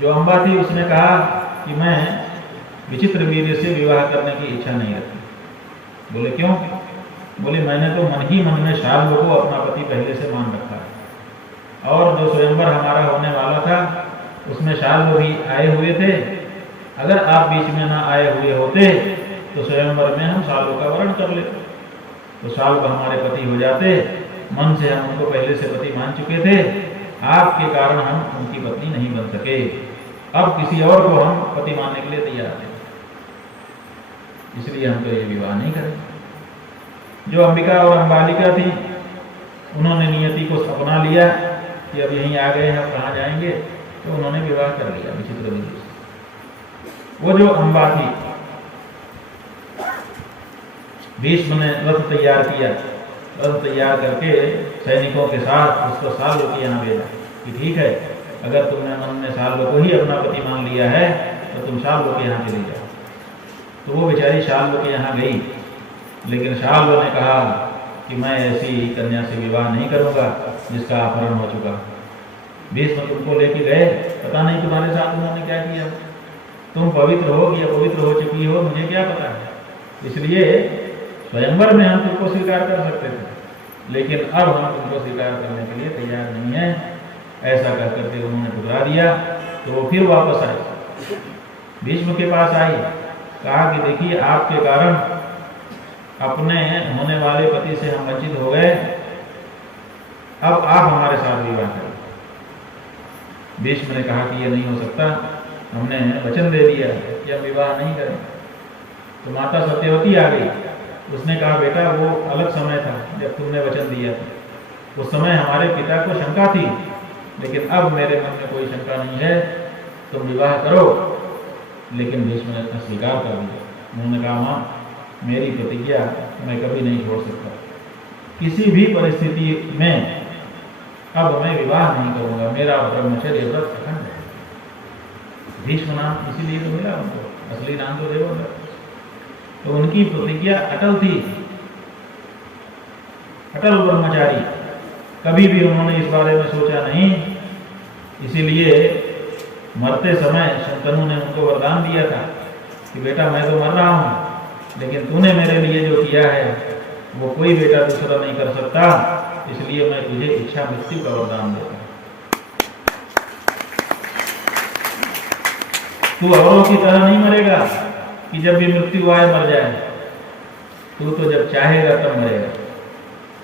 जो अंबा थी उसने कहा कि मैं विचित्रवीर्य से विवाह करने की इच्छा नहीं रखती। बोले क्यों? बोले मैंने तो मन ही मन में शाल्व को अपना पति पहले से मान रखा है, और जो स्वयंवर हमारा होने वाला था उसमें शाल्व भी आए हुए थे। अगर आप बीच में ना आए हुए होते तो स्वयंवर में हम शाल्व का वर्ण कर लेते, तो शाल्व हमारे पति हो जाते। मन से हम उनको पहले से पति मान चुके थे, आपके कारण हम उनकी पत्नी नहीं बन सके। अब किसी और को हम पति मानने के लिए तैयार थे, इसलिए हम तो ये विवाह नहीं करें। जो अंबिका और अंबालिका थी उन्होंने नियति को अपना लिया कि अब यहीं आ गए हैं, अब कहाँ जाएंगे, तो उन्होंने विवाह कर लिया विचित्रवीर्य से। वो जो अंबा थी, भीष्म ने रथ तैयार किया, रथ तैयार करके सैनिकों के साथ उसको साल्व के यहाँ भेजा कि ठीक है, अगर तुमने मन में साल्व को ही अपना पति मान लिया है तो तुम साल्व के यहाँ चली जाओ। तो वो बेचारी शाल्व के यहाँ गई, लेकिन शाल्व ने कहा कि मैं ऐसी कन्या से विवाह नहीं करूंगा जिसका अपहरण हो चुका। भीष्म तुमको लेके गए, पता नहीं तुम्हारे साथ उन्होंने क्या किया, तुम पवित्र हो या पवित्र हो चुकी हो मुझे क्या पता है। इसलिए स्वयंवर में हम तुमको स्वीकार कर सकते थे, लेकिन अब हम तुमको स्वीकार करने के लिए तैयार नहीं है। ऐसा कह करके उन्होंने ठुकरा दिया। तो वो फिर वापस आई, भीष्म के पास आई, कहा कि देखिए आपके कारण अपने होने वाले पति से हम वंचित हो गए, अब आप हमारे साथ विवाह करें। भीष्म ने कहा कि ये नहीं हो सकता, हमने वचन दे दिया कि हम विवाह नहीं करें। तो माता सत्यवती आ गई, उसने कहा बेटा वो अलग समय था जब तुमने वचन दिया था, उस समय हमारे पिता को शंका थी, लेकिन अब मेरे मन में कोई शंका नहीं है, तुम विवाह करो। लेकिन भीष्म ने स्वीकार कर दिया। उन्होंने कहा माँ मेरी प्रतिज्ञा मैं कभी नहीं छोड़ सकता, किसी भी परिस्थिति में अब मैं विवाह नहीं करूंगा, मेरा ब्रह्मचर्य व्रत अखंड है। भीष्म नाम इसीलिए तो मिला उनको, असली नाम तो देवव्रत। तो उनकी प्रतिज्ञा अटल थी, अटल ब्रह्मचारी। कभी भी उन्होंने इस बारे में सोचा नहीं। इसीलिए मरते समय शंतनु ने उनको वरदान दिया था कि बेटा मैं तो मर रहा हूं, लेकिन तूने मेरे लिए जो किया है वो कोई बेटा दूसरा नहीं कर सकता, इसलिए मैं तुझे इच्छा मृत्यु का वरदान देता हूं। तू औरों की तरह नहीं मरेगा कि जब भी मृत्यु आए मर जाए। तू तो जब चाहेगा तब मरेगा।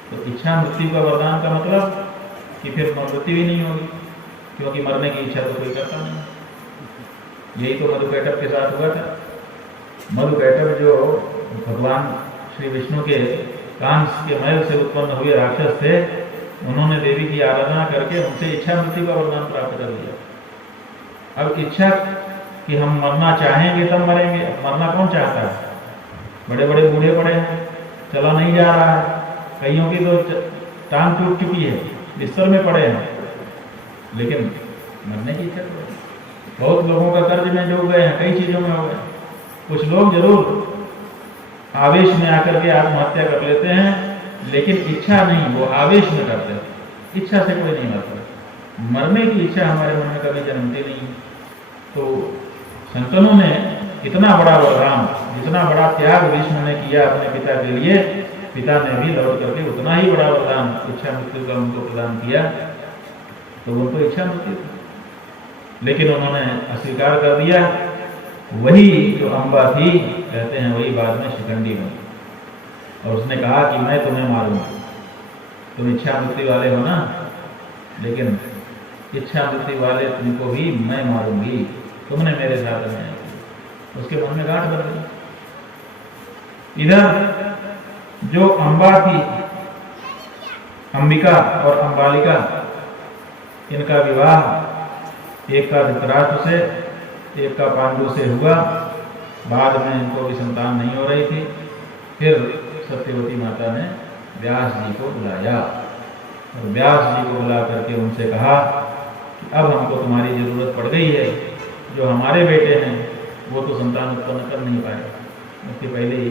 तो इच्छा मृत्यु का वरदान का मतलब कि फिर मृत्यु ही नहीं होगी, क्योंकि मरने की इच्छा तो कोई करता नहीं। यही तो मधुकैटभ के साथ हुआ था। मधुकैटभ जो भगवान श्री विष्णु के कांस के मैल से उत्पन्न हुए राक्षस थे, उन्होंने देवी की आराधना करके उनसे इच्छा मृत्यु का वरदान प्राप्त कर लिया। अब इच्छा कि हम मरना चाहेंगे तब मरेंगे। मरना कौन चाहता है? बड़े बड़े बूढ़े पड़े हैं, चला नहीं जा रहा है, कईयों की तो टांग टूट चुकी है, बिस्तर में पड़े हैं, लेकिन मरने की इच्छा तो है। बहुत लोगों का कर्ज में डूब गए हैं, कई चीजों में हो गए। कुछ लोग जरूर आवेश में आकर के आत्महत्या कर लेते हैं, लेकिन इच्छा नहीं, वो आवेश में करते हैं। इच्छा से कोई नहीं मरता। मरने की इच्छा हमारे मन में कभी जन्मती नहीं। तो शंतनु ने इतना बड़ा वरदान, जितना बड़ा त्याग भीष्म ने किया अपने पिता के लिए, पिता ने भी लौट करके उतना ही बड़ा वरदान इच्छा मृत्यु का उनको प्रदान किया। तो उनको इच्छा मृत्यु थी, लेकिन उन्होंने अस्वीकार कर दिया। वही जो अम्बा थी, कहते हैं वही बाद में शिखंडी बनी, और उसने कहा कि मैं तुम्हें मारूंगा। तुम इच्छा मृत्यु वाले हो ना, लेकिन इच्छा मृत्यु वाले तुमको भी मैं मारूंगी, तुमने मेरे साथ अन्याय किया। उसके मन में गांठ बन गई। इधर जो अम्बा थी, अंबिका और अंबालिका, इनका विवाह एक का धृतराष्ट्र से, एक का पांडु से हुआ। बाद में इनको भी संतान नहीं हो रही थी। फिर सत्यवती माता ने व्यास जी को बुलाया, और व्यास जी को बुला करके उनसे कहा कि अब हमको तुम्हारी जरूरत पड़ गई है। जो हमारे बेटे हैं वो तो संतान उत्पन्न कर नहीं पाए, उसके पहले ही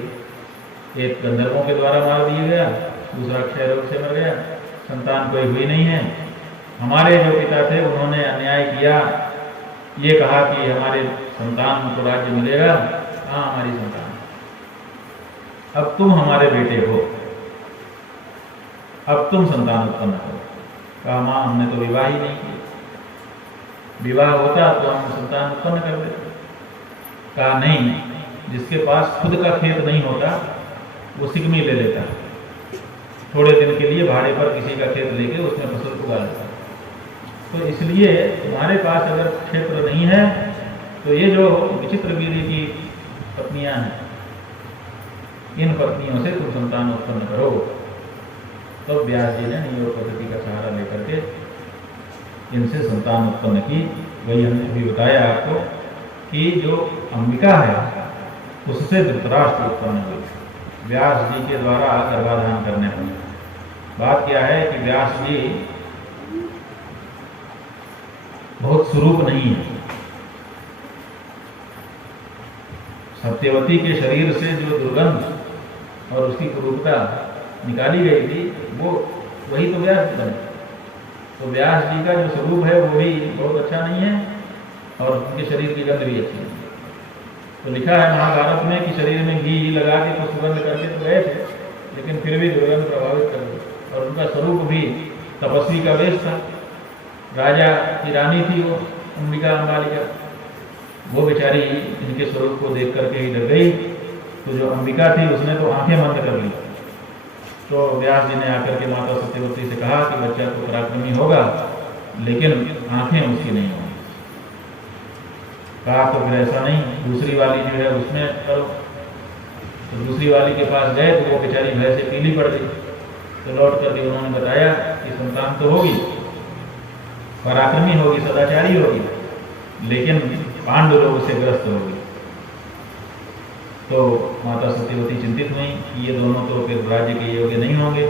एक गंधर्वों के द्वारा मार दिया गया, दूसरा क्षय रोग से मर गया, संतान कोई हुई नहीं है। हमारे जो पिता थे उन्होंने अन्याय किया, ये कहा कि हमारे संतान को राज्य मिलेगा। हाँ, हमारी संतान, अब तुम हमारे बेटे हो, अब तुम संतान उत्पन्न करो। कहा माँ हमने तो विवाह ही नहीं किया, विवाह होता तो हम संतान उत्पन्न कर देते। कहा नहीं, जिसके पास खुद का खेत नहीं होता वो सिकमी ले लेता, थोड़े दिन के लिए भाड़े पर किसी का खेत लेके उसमें फसल उगा लेता। तो इसलिए तुम्हारे पास अगर क्षेत्र नहीं है तो ये जो विचित्रगिरी की पत्नियां हैं, इन पत्नियों से तुम संतान उत्पन्न करो। तो व्यास जी ने नियोग पद्धति का सहारा लेकर के इनसे संतान उत्पन्न की। वही हमने अभी बताया आपको कि जो अंबिका है उससे धृतराष्ट्र उत्पन्न हुई व्यास जी के द्वारा गर्भाधान करने पर। बात क्या है कि व्यास जी बहुत स्वरूप नहीं है। सत्यवती के शरीर से जो दुर्गंध और उसकी कुरूपता निकाली गई थी वो वही तो व्यास जी बने। तो व्यास जी का जो स्वरूप है वो भी बहुत अच्छा नहीं है और उनके शरीर की गंध भी अच्छी नहीं है। तो लिखा है महाभारत में कि शरीर में घी लगा के तो सुगंध करके तो गए थे, लेकिन फिर भी दुर्गंध प्रभावित कर दी। और उनका स्वरूप भी तपस्वी का वेश था। राजा की रानी थी वो अंबिका अंबालिका, वो बेचारी इनके स्वरूप को देख करके ही डर गई। तो जो अंबिका थी उसने तो आंखें बंद कर ली। तो व्यास जी ने आकर के माता सत्यवती से कहा कि बच्चा तो पराक्रमी होगा लेकिन आंखें उसकी नहीं होंगी। कहा तो फिर ऐसा नहीं, दूसरी वाली जो है उसमें करो। तो दूसरी वाली के पास गए तो वो बेचारी भय से पीली पड़ गई। तो लौट करके उन्होंने बताया कि संतान तो होगी, पराक्रमी होगी, सदाचारी होगी, लेकिन पांडु रोग से ग्रस्त होगी। तो माता सत्यवती चिंतित हुई कि ये दोनों तो फिर राज्य के योग्य नहीं होंगे।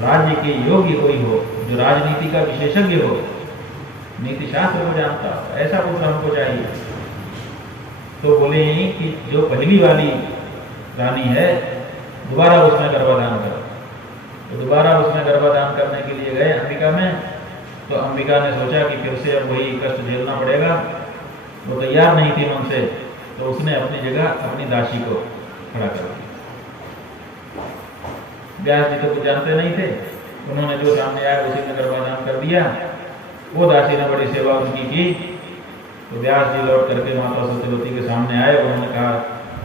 राज्य के योग्य कोई हो जो राजनीति का विशेषज्ञ हो, नीति शास्त्र को जानता हो, ऐसा पुत्र हमको चाहिए। तो बोले कि जो पहली वाली रानी है दोबारा उसमें गर्भाधान करो। तो दोबारा उसमें गर्भाधान करने के लिए गए अंबिका में। तो अंबिका ने सोचा कि फिर से अब वही कष्ट झेलना पड़ेगा। वो तैयार नहीं थी मन से, तो उसने अपनी जगह अपनी दासी को खड़ा कर दिया। व्यास जी तो कुछ जानते नहीं थे, उन्होंने जो सामने आया उसी में गर्भाधान कर दिया। वो दासी ने बड़ी सेवा उनकी की। तो व्यास जी लौट करके माता सत्यवती के सामने आए। उन्होंने कहा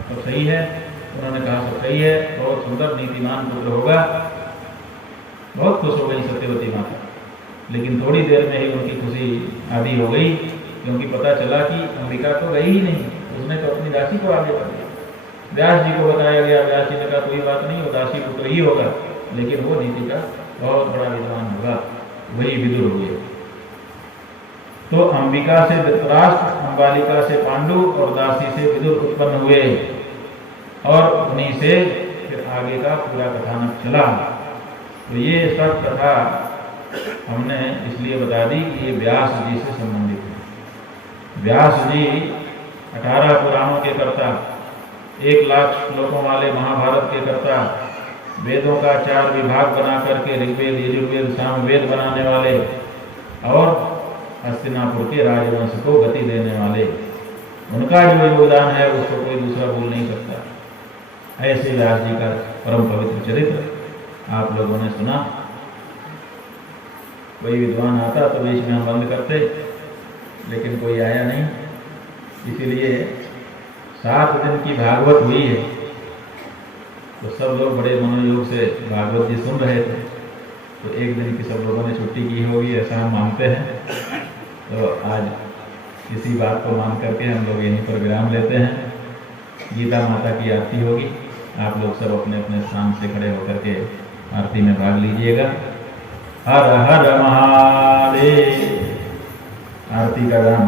सब सही है। उन्होंने कहा सब सही है, बहुत सुंदर नीतिमान पुत्र होगा। बहुत खुश हो गई सत्यवती माता, लेकिन थोड़ी देर में ही उनकी खुशी आधी हो गई, क्योंकि पता चला कि अंबिका तो गई ही नहीं, उसने तो अपनी दासी को आगे बढ़ दिया। व्यास जी को बताया गया, व्यास जी ने कहा कोई बात नहीं, वो दासी पुत्र ही होगा, लेकिन वो नीति का बहुत बड़ा विद्वान होगा, वही विदुर हुए। तो अंबिका से धृतराष्ट्र, अंबालिका से पांडु और दासी से विदुर उत्पन्न हुए, और उन्हीं से फिर आगे का पूरा कथानक चला। तो ये सब कथा हमने इसलिए बता दी कि ये व्यास जी से संबंधित है। व्यास जी 18 पुराणों के कर्ता, 1 लाख श्लोकों वाले महाभारत के कर्ता, वेदों का 4 विभाग बना करके ऋग्वेद, यजुर्वेद, सामवेद बनाने वाले, और हस्तिनापुर के राजवंश को गति देने वाले, उनका जो योगदान है उसको कोई दूसरा भूल नहीं सकता। ऐसे व्यास जी का परम पवित्र चरित्र आप लोगों ने सुना। कोई विद्वान आता तो बीच में हम बंद करते, लेकिन कोई आया नहीं, इसीलिए 7 दिन की भागवत हुई है। तो सब लोग बड़े मनोयोग से भागवत जी सुन रहे थे। तो एक दिन की सब लोगों ने छुट्टी की होगी, ऐसा हम मानते हैं। तो आज इसी बात को मान करके हम लोग यहीं पर विराम लेते हैं। गीता माता की आरती होगी, आप लोग सब अपने अपने स्थान से खड़े होकर के आरती में भाग लीजिएगा। हर हर महादेव। आरती का गान।